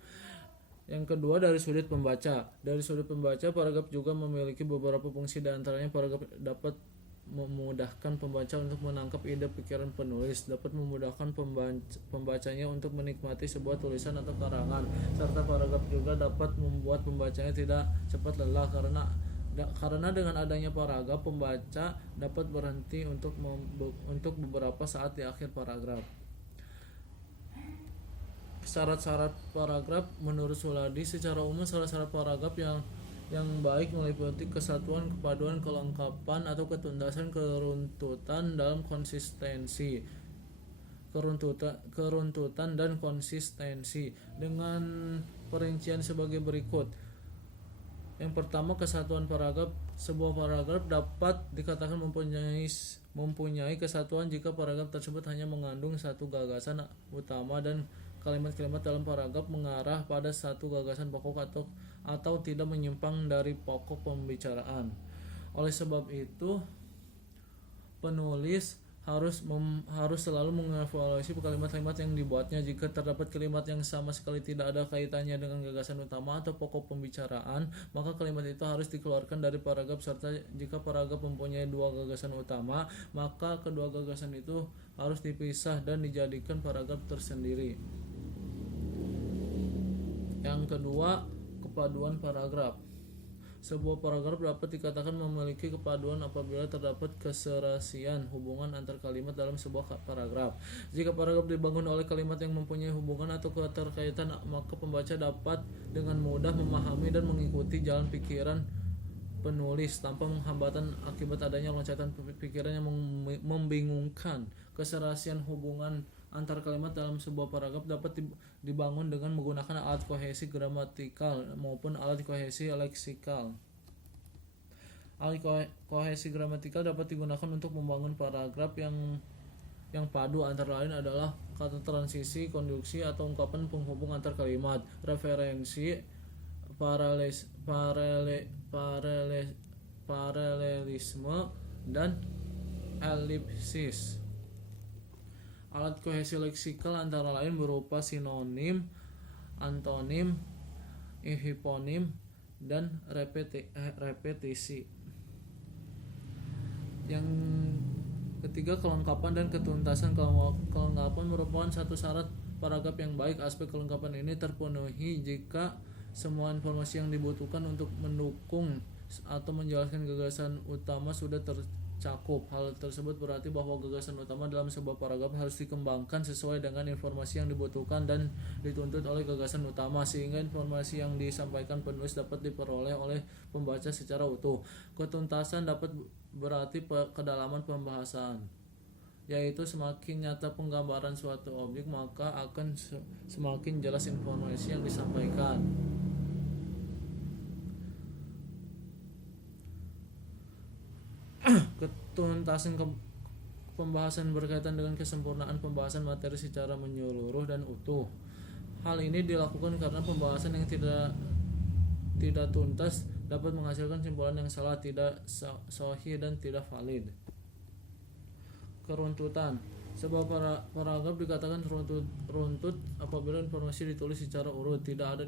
Yang kedua, dari sudut pembaca. Dari sudut pembaca, paragraf juga memiliki beberapa fungsi. Di antaranya, paragraf dapat memudahkan pembaca untuk menangkap ide pikiran penulis, dapat memudahkan pembacanya untuk menikmati sebuah tulisan atau karangan, serta paragraf juga dapat membuat pembacanya tidak cepat lelah karena dengan adanya paragraf, pembaca dapat berhenti untuk beberapa saat di akhir paragraf. Syarat-syarat paragraf menurut Suladi secara umum syarat-syarat paragraf yang baik meliputi kesatuan, kepaduan, kelengkapan atau ketuntasan, keruntutan dalam konsistensi, keruntutan dan konsistensi dengan perincian sebagai berikut. Yang pertama, kesatuan paragraf. Sebuah paragraf dapat dikatakan mempunyai kesatuan jika paragraf tersebut hanya mengandung satu gagasan utama dan kalimat-kalimat dalam paragraf mengarah pada satu gagasan pokok atau tidak menyimpang dari pokok pembicaraan. Oleh sebab itu, penulis harus selalu mengevaluasi kalimat-kalimat yang dibuatnya. Jika terdapat kalimat yang sama sekali tidak ada kaitannya dengan gagasan utama atau pokok pembicaraan, maka kalimat itu harus dikeluarkan dari paragraf. Serta jika paragraf mempunyai dua gagasan utama, maka kedua gagasan itu harus dipisah dan dijadikan paragraf tersendiri. Yang kedua, kepaduan paragraf. Sebuah paragraf dapat dikatakan memiliki kepaduan apabila terdapat keserasian hubungan antar kalimat dalam sebuah paragraf. Jika paragraf dibangun oleh kalimat yang mempunyai hubungan atau keterkaitan, maka pembaca dapat dengan mudah memahami dan mengikuti jalan pikiran penulis tanpa hambatan akibat adanya loncatan pikiran yang membingungkan. Keserasian hubungan antar kalimat dalam sebuah paragraf dapat dibangun dengan menggunakan alat kohesi gramatikal maupun alat kohesi leksikal. Alat kohesi gramatikal dapat digunakan untuk membangun paragraf yang padu, antara lain adalah kata transisi, konjungsi atau ungkapan penghubung antar kalimat, referensi, paralelisme, dan elipsis. Alat kohesi leksikal antara lain berupa sinonim, antonim, hiponim, dan repetisi. Yang ketiga, kelengkapan dan ketuntasan. Kelengkapan merupakan satu syarat paragraf yang baik. Aspek kelengkapan ini terpenuhi jika semua informasi yang dibutuhkan untuk mendukung atau menjelaskan gagasan utama sudah tercakup. Hal tersebut berarti bahwa gagasan utama dalam sebuah paragraf harus dikembangkan sesuai dengan informasi yang dibutuhkan dan dituntut oleh gagasan utama, sehingga informasi yang disampaikan penulis dapat diperoleh oleh pembaca secara utuh. Ketuntasan dapat berarti kedalaman pembahasan, yaitu semakin nyata penggambaran suatu objek, maka akan semakin jelas informasi yang disampaikan. Ketuntasan pembahasan berkaitan dengan kesempurnaan pembahasan materi secara menyeluruh dan utuh. Hal ini dilakukan karena pembahasan yang tidak tuntas dapat menghasilkan kesimpulan yang salah, tidak sahih, dan tidak valid. Keruntutan. Sebuah paragraf dikatakan runtut apabila informasi ditulis secara urut, tidak ada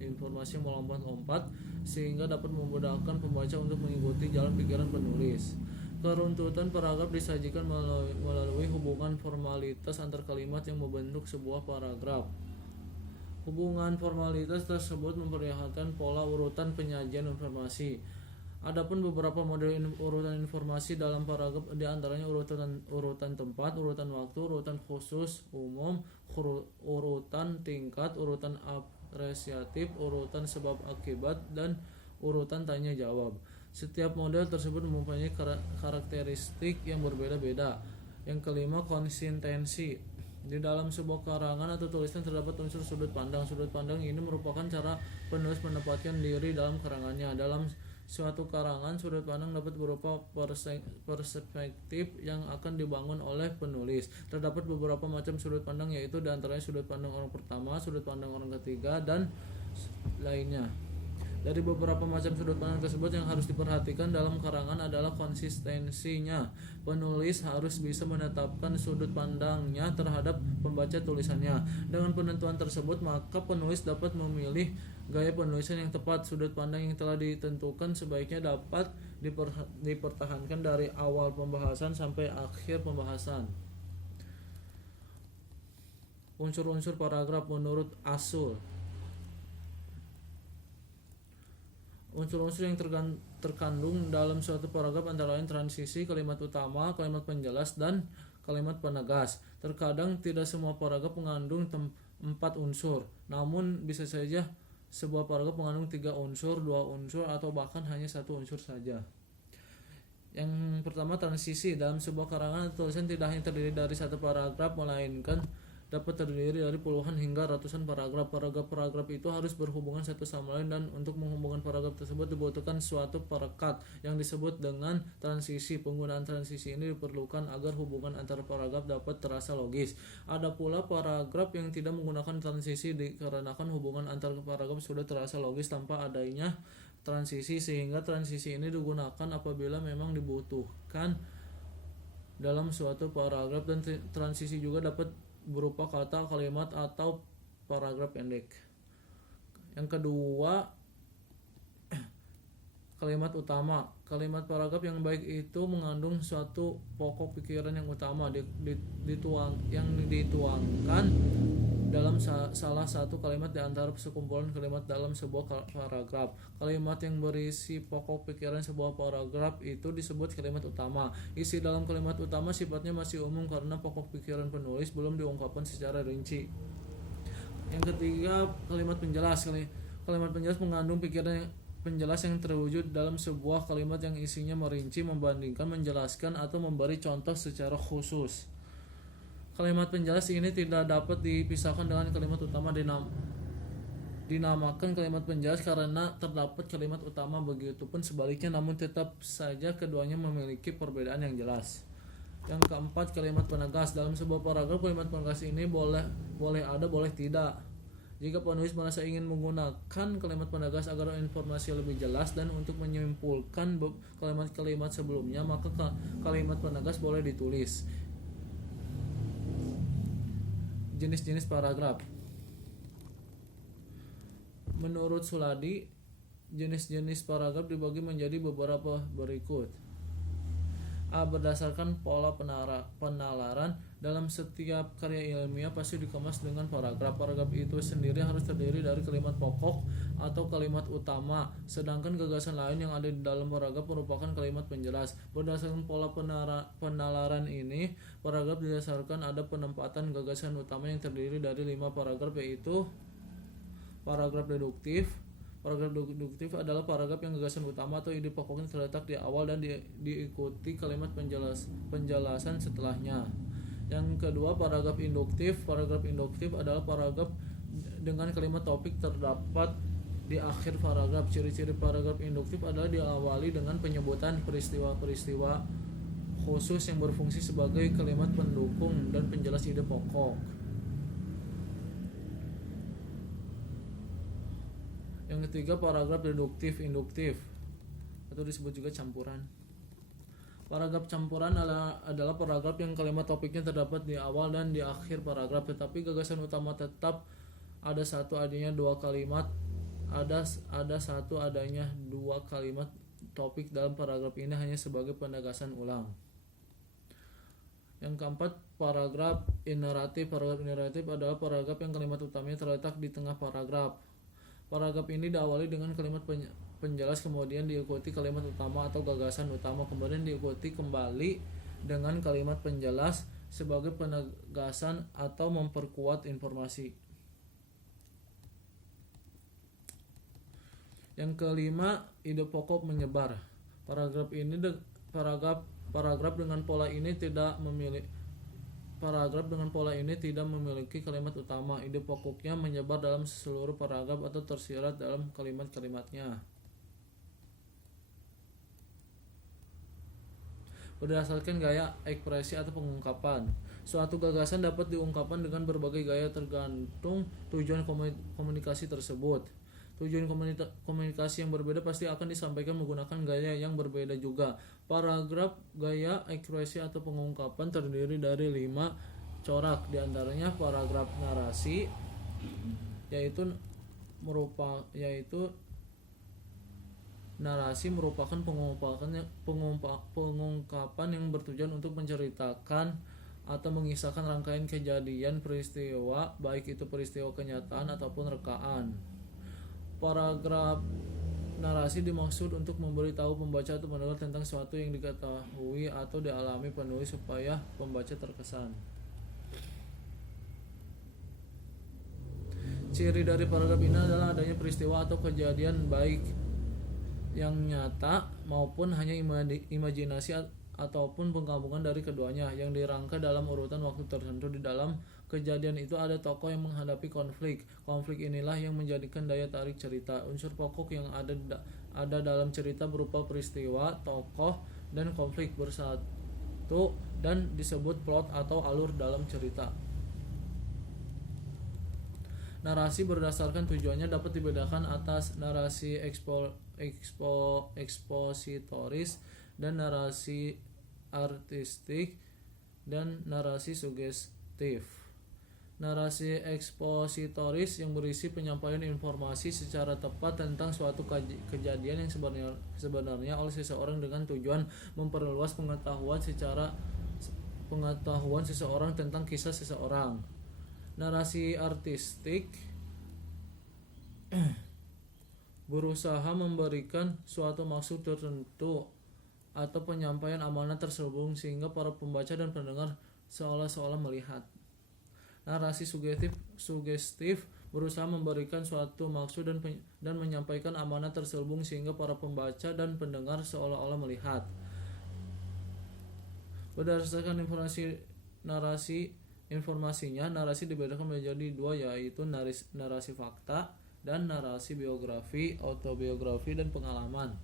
informasi yang melompat-lompat sehingga dapat memudahkan pembaca untuk mengikuti jalan pikiran penulis. Keruntutan paragraf disajikan melalui hubungan formalitas antar kalimat yang membentuk sebuah paragraf. Hubungan formalitas tersebut memperlihatkan pola urutan penyajian informasi. Adapun beberapa model urutan informasi dalam paragraf, di antaranya urutan tempat, urutan waktu, urutan khusus umum, urutan tingkat, urutan apresiatif, urutan sebab akibat, dan urutan tanya jawab. Setiap model tersebut mempunyai karakteristik yang berbeda-beda. Yang kelima, konsistensi. Di dalam sebuah karangan atau tulisan terdapat unsur sudut pandang. Sudut pandang ini merupakan cara penulis menempatkan diri dalam karangannya. Dalam suatu karangan, sudut pandang dapat berupa perspektif yang akan dibangun oleh penulis. Terdapat beberapa macam sudut pandang, yaitu diantaranya sudut pandang orang pertama, sudut pandang orang ketiga, dan lainnya. Dari beberapa macam sudut pandang tersebut, yang harus diperhatikan dalam karangan adalah konsistensinya. Penulis harus bisa menetapkan sudut pandangnya terhadap pembaca tulisannya. Dengan penentuan tersebut, maka penulis dapat memilih gaya penulisan yang tepat. Sudut pandang yang telah ditentukan sebaiknya dapat dipertahankan dari awal pembahasan sampai akhir pembahasan. Unsur-unsur paragraf menurut Asul. Unsur-unsur yang terkandung dalam suatu paragraf antara lain transisi, kalimat utama, kalimat penjelas, dan kalimat penegas. Terkadang tidak semua paragraf mengandung 4 unsur. Namun bisa saja sebuah paragraf mengandung 3 unsur, 2 unsur, atau bahkan hanya 1 unsur saja. Yang pertama, transisi. Dalam sebuah karangan atau tulisan tidak hanya terdiri dari satu paragraf, melainkan dapat terdiri dari puluhan hingga ratusan paragraf. Paragraf-paragraf itu harus berhubungan satu sama lain, dan untuk menghubungkan paragraf tersebut dibutuhkan suatu perekat yang disebut dengan transisi. Penggunaan transisi ini diperlukan agar hubungan antara paragraf dapat terasa logis. Ada pula paragraf yang tidak menggunakan transisi dikarenakan hubungan antara paragraf sudah terasa logis tanpa adanya transisi, sehingga transisi ini digunakan apabila memang dibutuhkan dalam suatu paragraf. Dan transisi juga dapat berupa kata, kalimat, atau paragraf pendek. Yang kedua, kalimat utama. Kalimat paragraf yang baik itu mengandung suatu pokok pikiran yang utama yang dituangkan dalam salah satu kalimat di antara sekumpulan kalimat dalam sebuah paragraf. Kalimat yang berisi pokok pikiran sebuah paragraf itu disebut kalimat utama. Isi dalam kalimat utama sifatnya masih umum karena pokok pikiran penulis belum diungkapkan secara rinci. Yang ketiga, kalimat penjelas. Kalimat penjelas mengandung pikiran penjelas yang terwujud dalam sebuah kalimat yang isinya merinci, membandingkan, menjelaskan, atau memberi contoh secara khusus. Kalimat penjelas ini tidak dapat dipisahkan dengan kalimat utama. Dinamakan kalimat penjelas karena terdapat kalimat utama, begitupun sebaliknya, namun tetap saja keduanya memiliki perbedaan yang jelas. Yang keempat, kalimat penegas. Dalam sebuah paragraf, kalimat penegas ini boleh ada, boleh tidak. Jika penulis merasa ingin menggunakan kalimat penegas agar informasi lebih jelas dan untuk menyimpulkan kalimat-kalimat sebelumnya, maka kalimat penegas boleh ditulis. Jenis-jenis paragraf. Menurut Sulady, jenis-jenis paragraf dibagi menjadi beberapa berikut. A. Berdasarkan pola penalaran, dalam setiap karya ilmiah pasti dikemas dengan paragraf. Paragraf itu sendiri harus terdiri dari kalimat pokok atau kalimat utama, sedangkan gagasan lain yang ada di dalam paragraf merupakan kalimat penjelas. Berdasarkan pola penalaran ini, paragraf didasarkan ada penempatan gagasan utama yang terdiri dari 5 paragraf, yaitu paragraf deduktif. Paragraf deduktif adalah paragraf yang gagasan utama atau ide pokoknya terletak di awal dan diikuti kalimat penjelasan setelahnya. Yang kedua, paragraf induktif. Paragraf induktif adalah paragraf dengan kalimat topik terdapat di akhir paragraf. Ciri-ciri paragraf induktif adalah diawali dengan penyebutan peristiwa-peristiwa khusus yang berfungsi sebagai kalimat pendukung dan penjelas ide pokok. Yang ketiga, paragraf deduktif induktif atau disebut juga campuran. Paragraf campuran adalah paragraf yang kalimat topiknya terdapat di awal dan di akhir paragraf, tetapi gagasan utama tetap ada satu adanya dua kalimat topik dalam paragraf ini hanya sebagai penegasan ulang. Yang keempat, paragraf ineratif. Paragraf ineratif adalah paragraf yang kalimat utamanya terletak di tengah paragraf. Paragraf ini diawali dengan kalimat penjelas, kemudian diikuti kalimat utama atau gagasan utama, kemudian diikuti kembali dengan kalimat penjelas sebagai penegasan atau memperkuat informasi. Yang kelima, ide pokok menyebar. Paragraf dengan pola ini tidak memiliki kalimat utama. Ide pokoknya menyebar dalam seluruh paragraf atau tersirat dalam kalimat-kalimatnya. Berdasarkan gaya ekspresi atau pengungkapan. Suatu gagasan dapat diungkapkan dengan berbagai gaya tergantung tujuan komunikasi tersebut. Tujuan komunikasi yang berbeda pasti akan disampaikan menggunakan gaya yang berbeda juga. Paragraf gaya ekspresi atau pengungkapan terdiri dari 5 corak, diantaranya paragraf narasi, yaitu narasi merupakan pengungkapan yang bertujuan untuk menceritakan atau mengisahkan rangkaian kejadian peristiwa, baik itu peristiwa kenyataan ataupun rekaan. Paragraf narasi dimaksud untuk memberitahu pembaca atau pendengar tentang sesuatu yang diketahui atau dialami penulis supaya pembaca terkesan. Ciri dari paragraf ini adalah adanya peristiwa atau kejadian baik yang nyata maupun hanya imajinasi ataupun penggabungan dari keduanya yang dirangka dalam urutan waktu tertentu. Di dalam kejadian itu ada tokoh yang menghadapi konflik. Konflik inilah yang menjadikan daya tarik cerita. Unsur pokok yang ada dalam cerita berupa peristiwa, tokoh, dan konflik bersatu dan disebut plot atau alur dalam cerita. Narasi berdasarkan tujuannya dapat dibedakan atas narasi ekspositoris dan narasi artistik dan narasi sugestif. Narasi ekspositoris yang berisi penyampaian informasi secara tepat tentang suatu kejadian yang sebenarnya oleh seseorang dengan tujuan memperluas pengetahuan seseorang tentang kisah seseorang. Narasi artistik berusaha memberikan suatu maksud tertentu atau penyampaian amanat terselubung sehingga para pembaca dan pendengar seolah-olah melihat. Narasi sugestif berusaha memberikan suatu maksud dan menyampaikan amanat terselubung sehingga para pembaca dan pendengar seolah-olah melihat. Berdasarkan informasinya, narasi dibedakan menjadi dua, yaitu narasi fakta dan narasi biografi, autobiografi, dan pengalaman.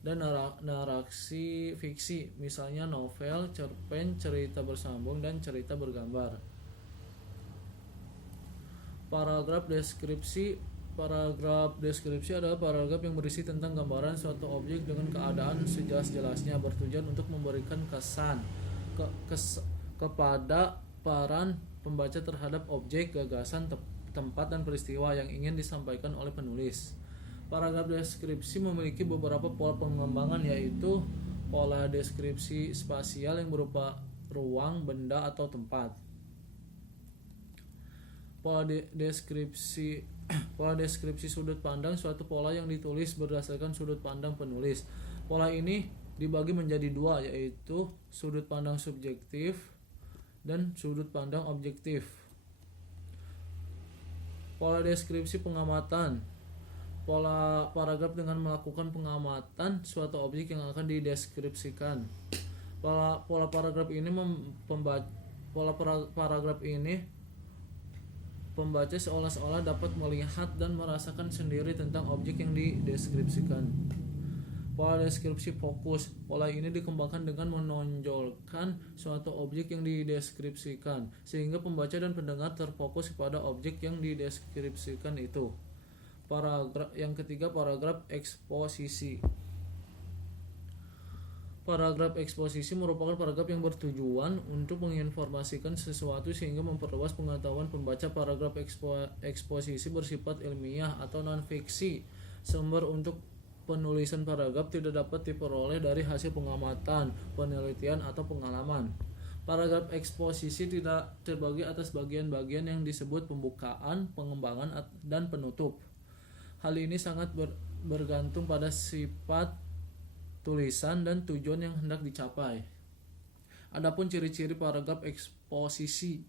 Dan narasi fiksi, misalnya novel, cerpen, cerita bersambung, dan cerita bergambar. Paragraf deskripsi adalah paragraf yang berisi tentang gambaran suatu objek dengan keadaan sejelas-jelasnya, bertujuan untuk memberikan kesan kepada para pembaca terhadap objek, gagasan, tempat, dan peristiwa yang ingin disampaikan oleh penulis. Paragraf deskripsi memiliki beberapa pola pengembangan, yaitu pola deskripsi spasial yang berupa ruang, benda, atau tempat. Pola deskripsi sudut pandang, suatu pola yang ditulis berdasarkan sudut pandang penulis. Pola ini dibagi menjadi dua, yaitu sudut pandang subjektif dan sudut pandang objektif. Pola deskripsi pengamatan. Pola paragraf dengan melakukan pengamatan suatu objek yang akan dideskripsikan. Pola paragraf ini pembaca seolah-olah dapat melihat dan merasakan sendiri tentang objek yang dideskripsikan. Pola deskripsi fokus. Pola ini dikembangkan dengan menonjolkan suatu objek yang dideskripsikan sehingga pembaca dan pendengar terfokus kepada objek yang dideskripsikan itu. Yang ketiga, paragraf eksposisi. Paragraf eksposisi merupakan paragraf yang bertujuan untuk menginformasikan sesuatu sehingga memperluas pengetahuan pembaca. Paragraf eksposisi bersifat ilmiah atau non-fiksi. Sumber untuk penulisan paragraf tidak dapat diperoleh dari hasil pengamatan, penelitian, atau pengalaman. Paragraf eksposisi tidak terbagi atas bagian-bagian yang disebut pembukaan, pengembangan, dan penutup. Hal ini sangat bergantung pada sifat tulisan dan tujuan yang hendak dicapai. Adapun ciri-ciri paragraf eksposisi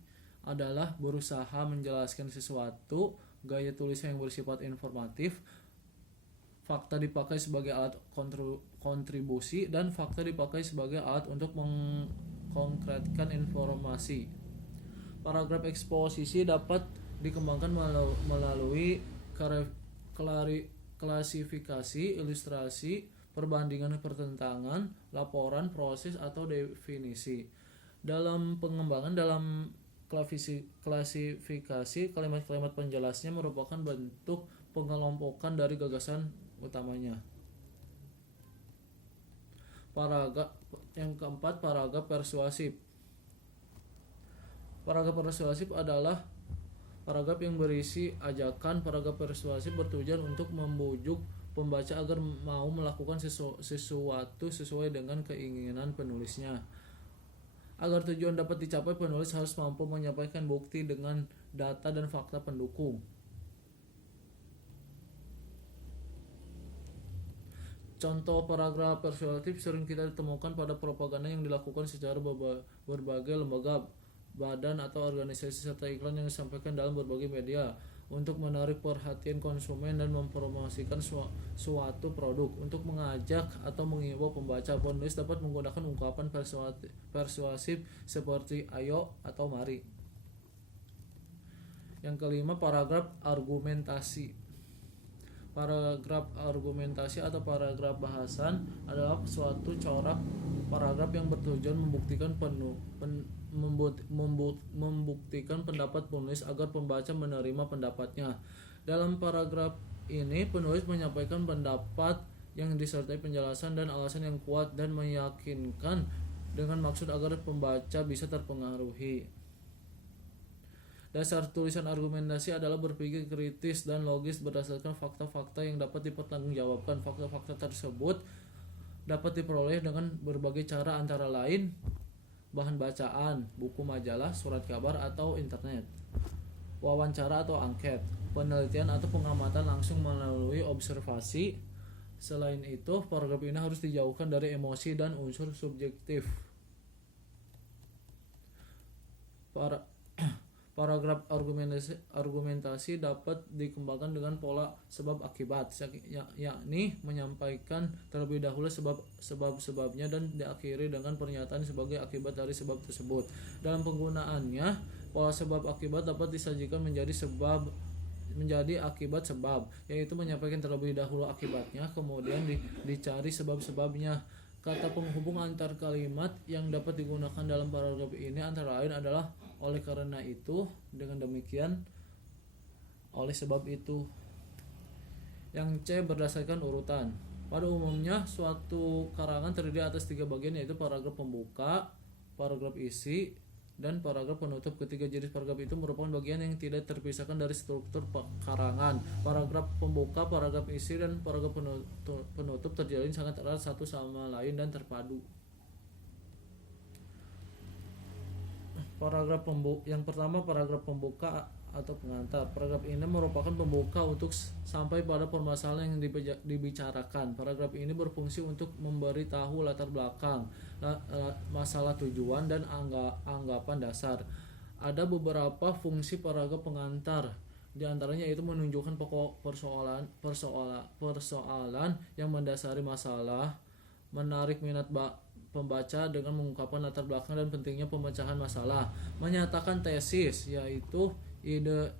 adalah berusaha menjelaskan sesuatu, gaya tulisan yang bersifat informatif, fakta dipakai sebagai alat kontribusi, dan fakta dipakai sebagai alat untuk mengkonkretkan informasi. Paragraf eksposisi dapat dikembangkan melalui klasifikasi, ilustrasi, perbandingan pertentangan, laporan, proses, atau definisi. Dalam pengembangan dalam klasifikasi, kalimat-kalimat penjelasnya merupakan bentuk pengelompokan dari gagasan utamanya. Yang keempat, paragraf persuasif. Paragraf persuasif adalah paragraf yang berisi ajakan. Paragraf persuasif bertujuan untuk membujuk pembaca agar mau melakukan sesuatu sesuai dengan keinginan penulisnya. Agar tujuan dapat dicapai, penulis harus mampu menyampaikan bukti dengan data dan fakta pendukung. Contoh paragraf persuasif sering kita temukan pada propaganda yang dilakukan secara berbagai lembaga, badan atau organisasi serta iklan yang disampaikan dalam berbagai media untuk menarik perhatian konsumen dan mempromosikan suatu produk. Untuk mengajak atau mengimbau pembaca, penulis dapat menggunakan ungkapan persuasif seperti ayo atau mari. Yang kelima, paragraf argumentasi. Paragraf argumentasi atau paragraf bahasan adalah suatu corak paragraf yang bertujuan membuktikan pendapat penulis agar pembaca menerima pendapatnya. Dalam paragraf ini, penulis menyampaikan pendapat yang disertai penjelasan dan alasan yang kuat dan meyakinkan dengan maksud agar pembaca bisa terpengaruhi. Dasar tulisan argumentasi adalah berpikir kritis dan logis berdasarkan fakta-fakta yang dapat dipertanggungjawabkan. Fakta-fakta tersebut dapat diperoleh dengan berbagai cara, antara lain bahan bacaan, buku majalah, surat kabar atau internet, wawancara atau angket, penelitian atau pengamatan langsung melalui observasi. Selain itu, paragraf ini harus dijauhkan dari emosi dan unsur subjektif. Paragraf argumentasi dapat dikembangkan dengan pola sebab akibat, yakni menyampaikan terlebih dahulu sebab-sebabnya dan diakhiri dengan pernyataan sebagai akibat dari sebab tersebut. Dalam penggunaannya, pola sebab akibat dapat disajikan menjadi akibat sebab, yaitu menyampaikan terlebih dahulu akibatnya, kemudian dicari sebab-sebabnya. Kata penghubung antar kalimat yang dapat digunakan dalam paragraf ini antara lain adalah oleh karena itu, dengan demikian, oleh sebab itu. Yang C, berdasarkan urutan. Pada umumnya suatu karangan terdiri atas 3 bagian, yaitu paragraf pembuka, paragraf isi, dan paragraf penutup. Ketiga jenis paragraf itu merupakan bagian yang tidak terpisahkan dari struktur karangan. Paragraf pembuka, paragraf isi, dan paragraf penutup terjalin sangat erat satu sama lain dan terpadu. Yang pertama, paragraf pembuka atau pengantar. Paragraf ini merupakan pembuka untuk sampai pada permasalahan yang dibicarakan. Paragraf ini berfungsi untuk memberi tahu latar belakang, masalah tujuan, dan anggapan dasar. Ada beberapa fungsi paragraf pengantar, di antaranya yaitu menunjukkan pokok persoalan yang mendasari masalah, menarik minat pembaca dengan mengungkapkan latar belakang dan pentingnya pemecahan masalah, menyatakan tesis, yaitu ide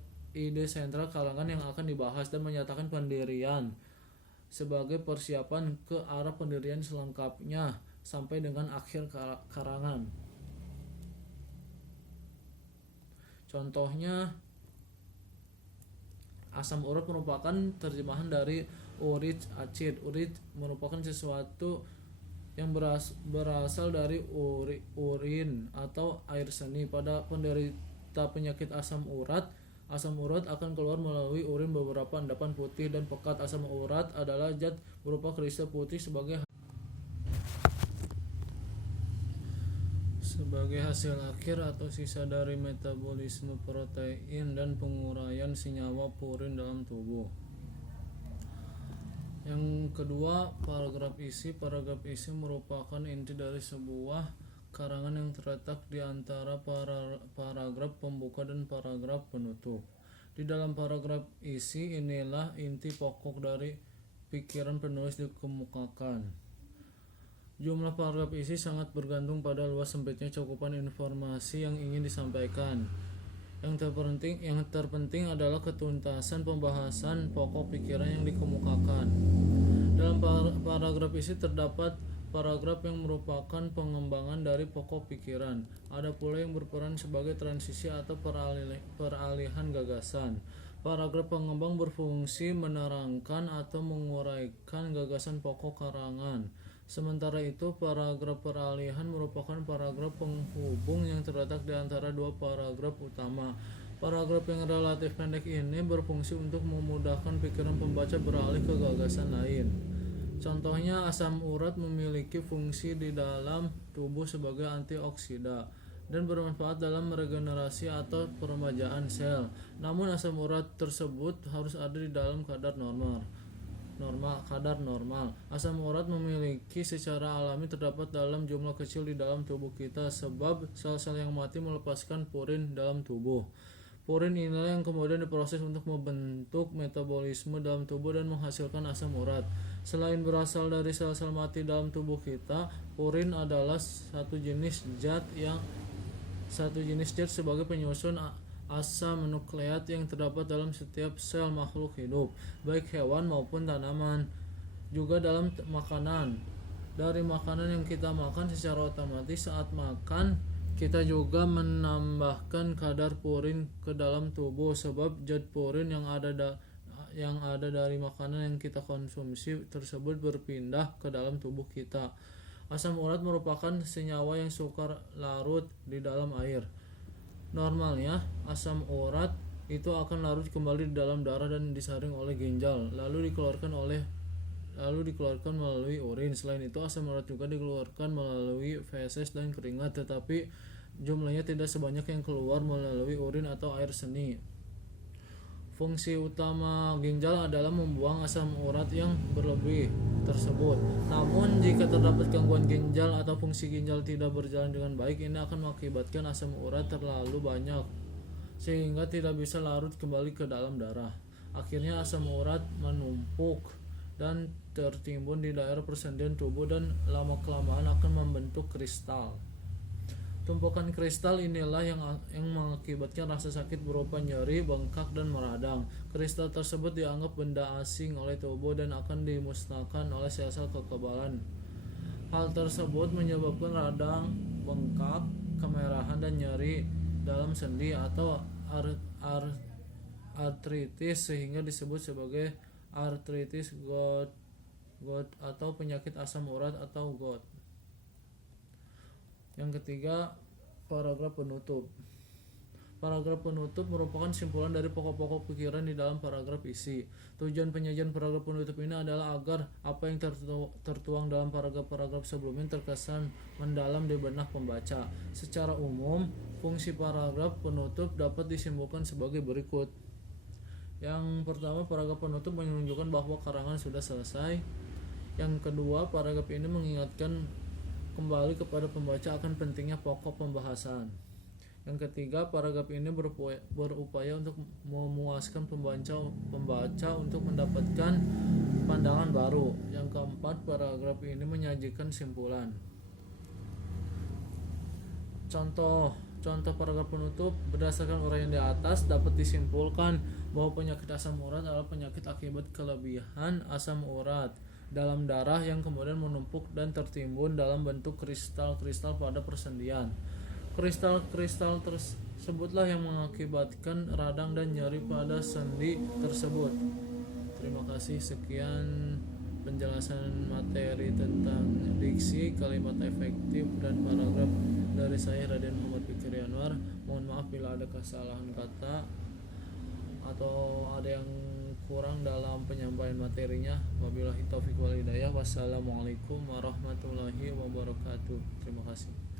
sentral karangan yang akan dibahas, dan menyatakan pendirian sebagai persiapan ke arah pendirian selengkapnya sampai dengan akhir karangan. Contohnya, asam urat merupakan terjemahan dari uric acid. Uric merupakan sesuatu yang berasal dari urin atau air seni. Pada penderita penyakit asam urat akan keluar melalui urin beberapa endapan putih dan pekat. Asam urat adalah zat berupa kristal putih sebagai hasil akhir atau sisa dari metabolisme protein dan penguraian senyawa purin dalam tubuh. Yang kedua, paragraf isi. Paragraf isi merupakan inti dari sebuah karangan yang terletak di antara paragraf pembuka dan paragraf penutup. Di dalam paragraf isi inilah inti pokok dari pikiran penulis dikemukakan. Jumlah paragraf isi sangat bergantung pada luas sempitnya cakupan informasi yang ingin disampaikan. Yang terpenting adalah ketuntasan pembahasan pokok pikiran yang dikemukakan. Dalam paragraf isi terdapat paragraf yang merupakan pengembangan dari pokok pikiran. Ada pula yang berperan sebagai transisi atau peralihan gagasan. Paragraf pengembang berfungsi menerangkan atau menguraikan gagasan pokok karangan. Sementara itu, paragraf peralihan merupakan paragraf penghubung yang terletak di antara dua paragraf utama. Paragraf yang relatif pendek ini berfungsi untuk memudahkan pikiran pembaca beralih ke gagasan lain. Contohnya, asam urat memiliki fungsi di dalam tubuh sebagai antioksida dan bermanfaat dalam regenerasi atau peremajaan sel. Namun asam urat tersebut harus ada di dalam kadar normal. kadar normal. Asam urat memiliki secara alami terdapat dalam jumlah kecil di dalam tubuh kita sebab sel-sel yang mati melepaskan purin dalam tubuh. Purin inilah yang kemudian diproses untuk membentuk metabolisme dalam tubuh dan menghasilkan asam urat. Selain berasal dari sel-sel mati dalam tubuh kita, purin adalah satu jenis zat sebagai penyusun asam nukleat yang terdapat dalam setiap sel makhluk hidup, baik hewan maupun tanaman. Juga dalam makanan. Dari makanan yang kita makan, secara otomatis saat makan kita juga menambahkan kadar purin ke dalam tubuh sebab zat purin yang ada dari makanan yang kita konsumsi tersebut berpindah ke dalam tubuh kita. Asam urat merupakan senyawa yang suka larut di dalam air. Normalnya, asam urat itu akan larut kembali di dalam darah dan disaring oleh ginjal, lalu dikeluarkan melalui urin. Selain itu, asam urat juga dikeluarkan melalui feses dan keringat, tetapi jumlahnya tidak sebanyak yang keluar melalui urin atau air seni. Fungsi utama ginjal adalah membuang asam urat yang berlebih tersebut. Namun jika terdapat gangguan ginjal atau fungsi ginjal tidak berjalan dengan baik, ini akan mengakibatkan asam urat terlalu banyak sehingga tidak bisa larut kembali ke dalam darah. Akhirnya asam urat menumpuk dan tertimbun di daerah persendian tubuh dan lama-kelamaan akan membentuk kristal. Tumpukan kristal inilah yang mengakibatkan rasa sakit berupa nyeri, bengkak, dan meradang. Kristal tersebut dianggap benda asing oleh tubuh dan akan dimusnahkan oleh sel-sel kekebalan. Hal tersebut menyebabkan radang, bengkak, kemerahan, dan nyeri dalam sendi atau artritis sehingga disebut sebagai artritis gout atau penyakit asam urat atau gout. Yang ketiga, paragraf penutup. Paragraf penutup merupakan simpulan dari pokok-pokok pikiran di dalam paragraf isi. Tujuan penyajian paragraf penutup ini adalah agar apa yang tertuang dalam paragraf-paragraf sebelumnya terkesan mendalam di benak pembaca. Secara umum, fungsi paragraf penutup dapat disimpulkan sebagai berikut. Yang pertama, paragraf penutup menunjukkan bahwa karangan sudah selesai. Yang kedua, paragraf ini mengingatkan kembali kepada pembaca akan pentingnya pokok pembahasan. Yang ketiga, paragraf ini berupaya untuk memuaskan pembaca untuk mendapatkan pandangan baru. Yang keempat, paragraf ini menyajikan simpulan. Contoh paragraf penutup: berdasarkan uraian di atas dapat disimpulkan bahwa penyakit asam urat adalah penyakit akibat kelebihan asam urat dalam darah yang kemudian menumpuk dan tertimbun dalam bentuk kristal-kristal pada persendian. Kristal-kristal tersebutlah yang mengakibatkan radang dan nyeri pada sendi tersebut. Terima kasih. Sekian penjelasan materi tentang diksi, kalimat efektif, dan paragraf dari saya, Raden Muhammad Fikri Anwar. Mohon maaf bila ada kesalahan kata atau ada yang kurang dalam penyampaian materinya. Wabillahi taufiq wal hidayah. Wassalamualaikum warahmatullahi wabarakatuh. Terima kasih.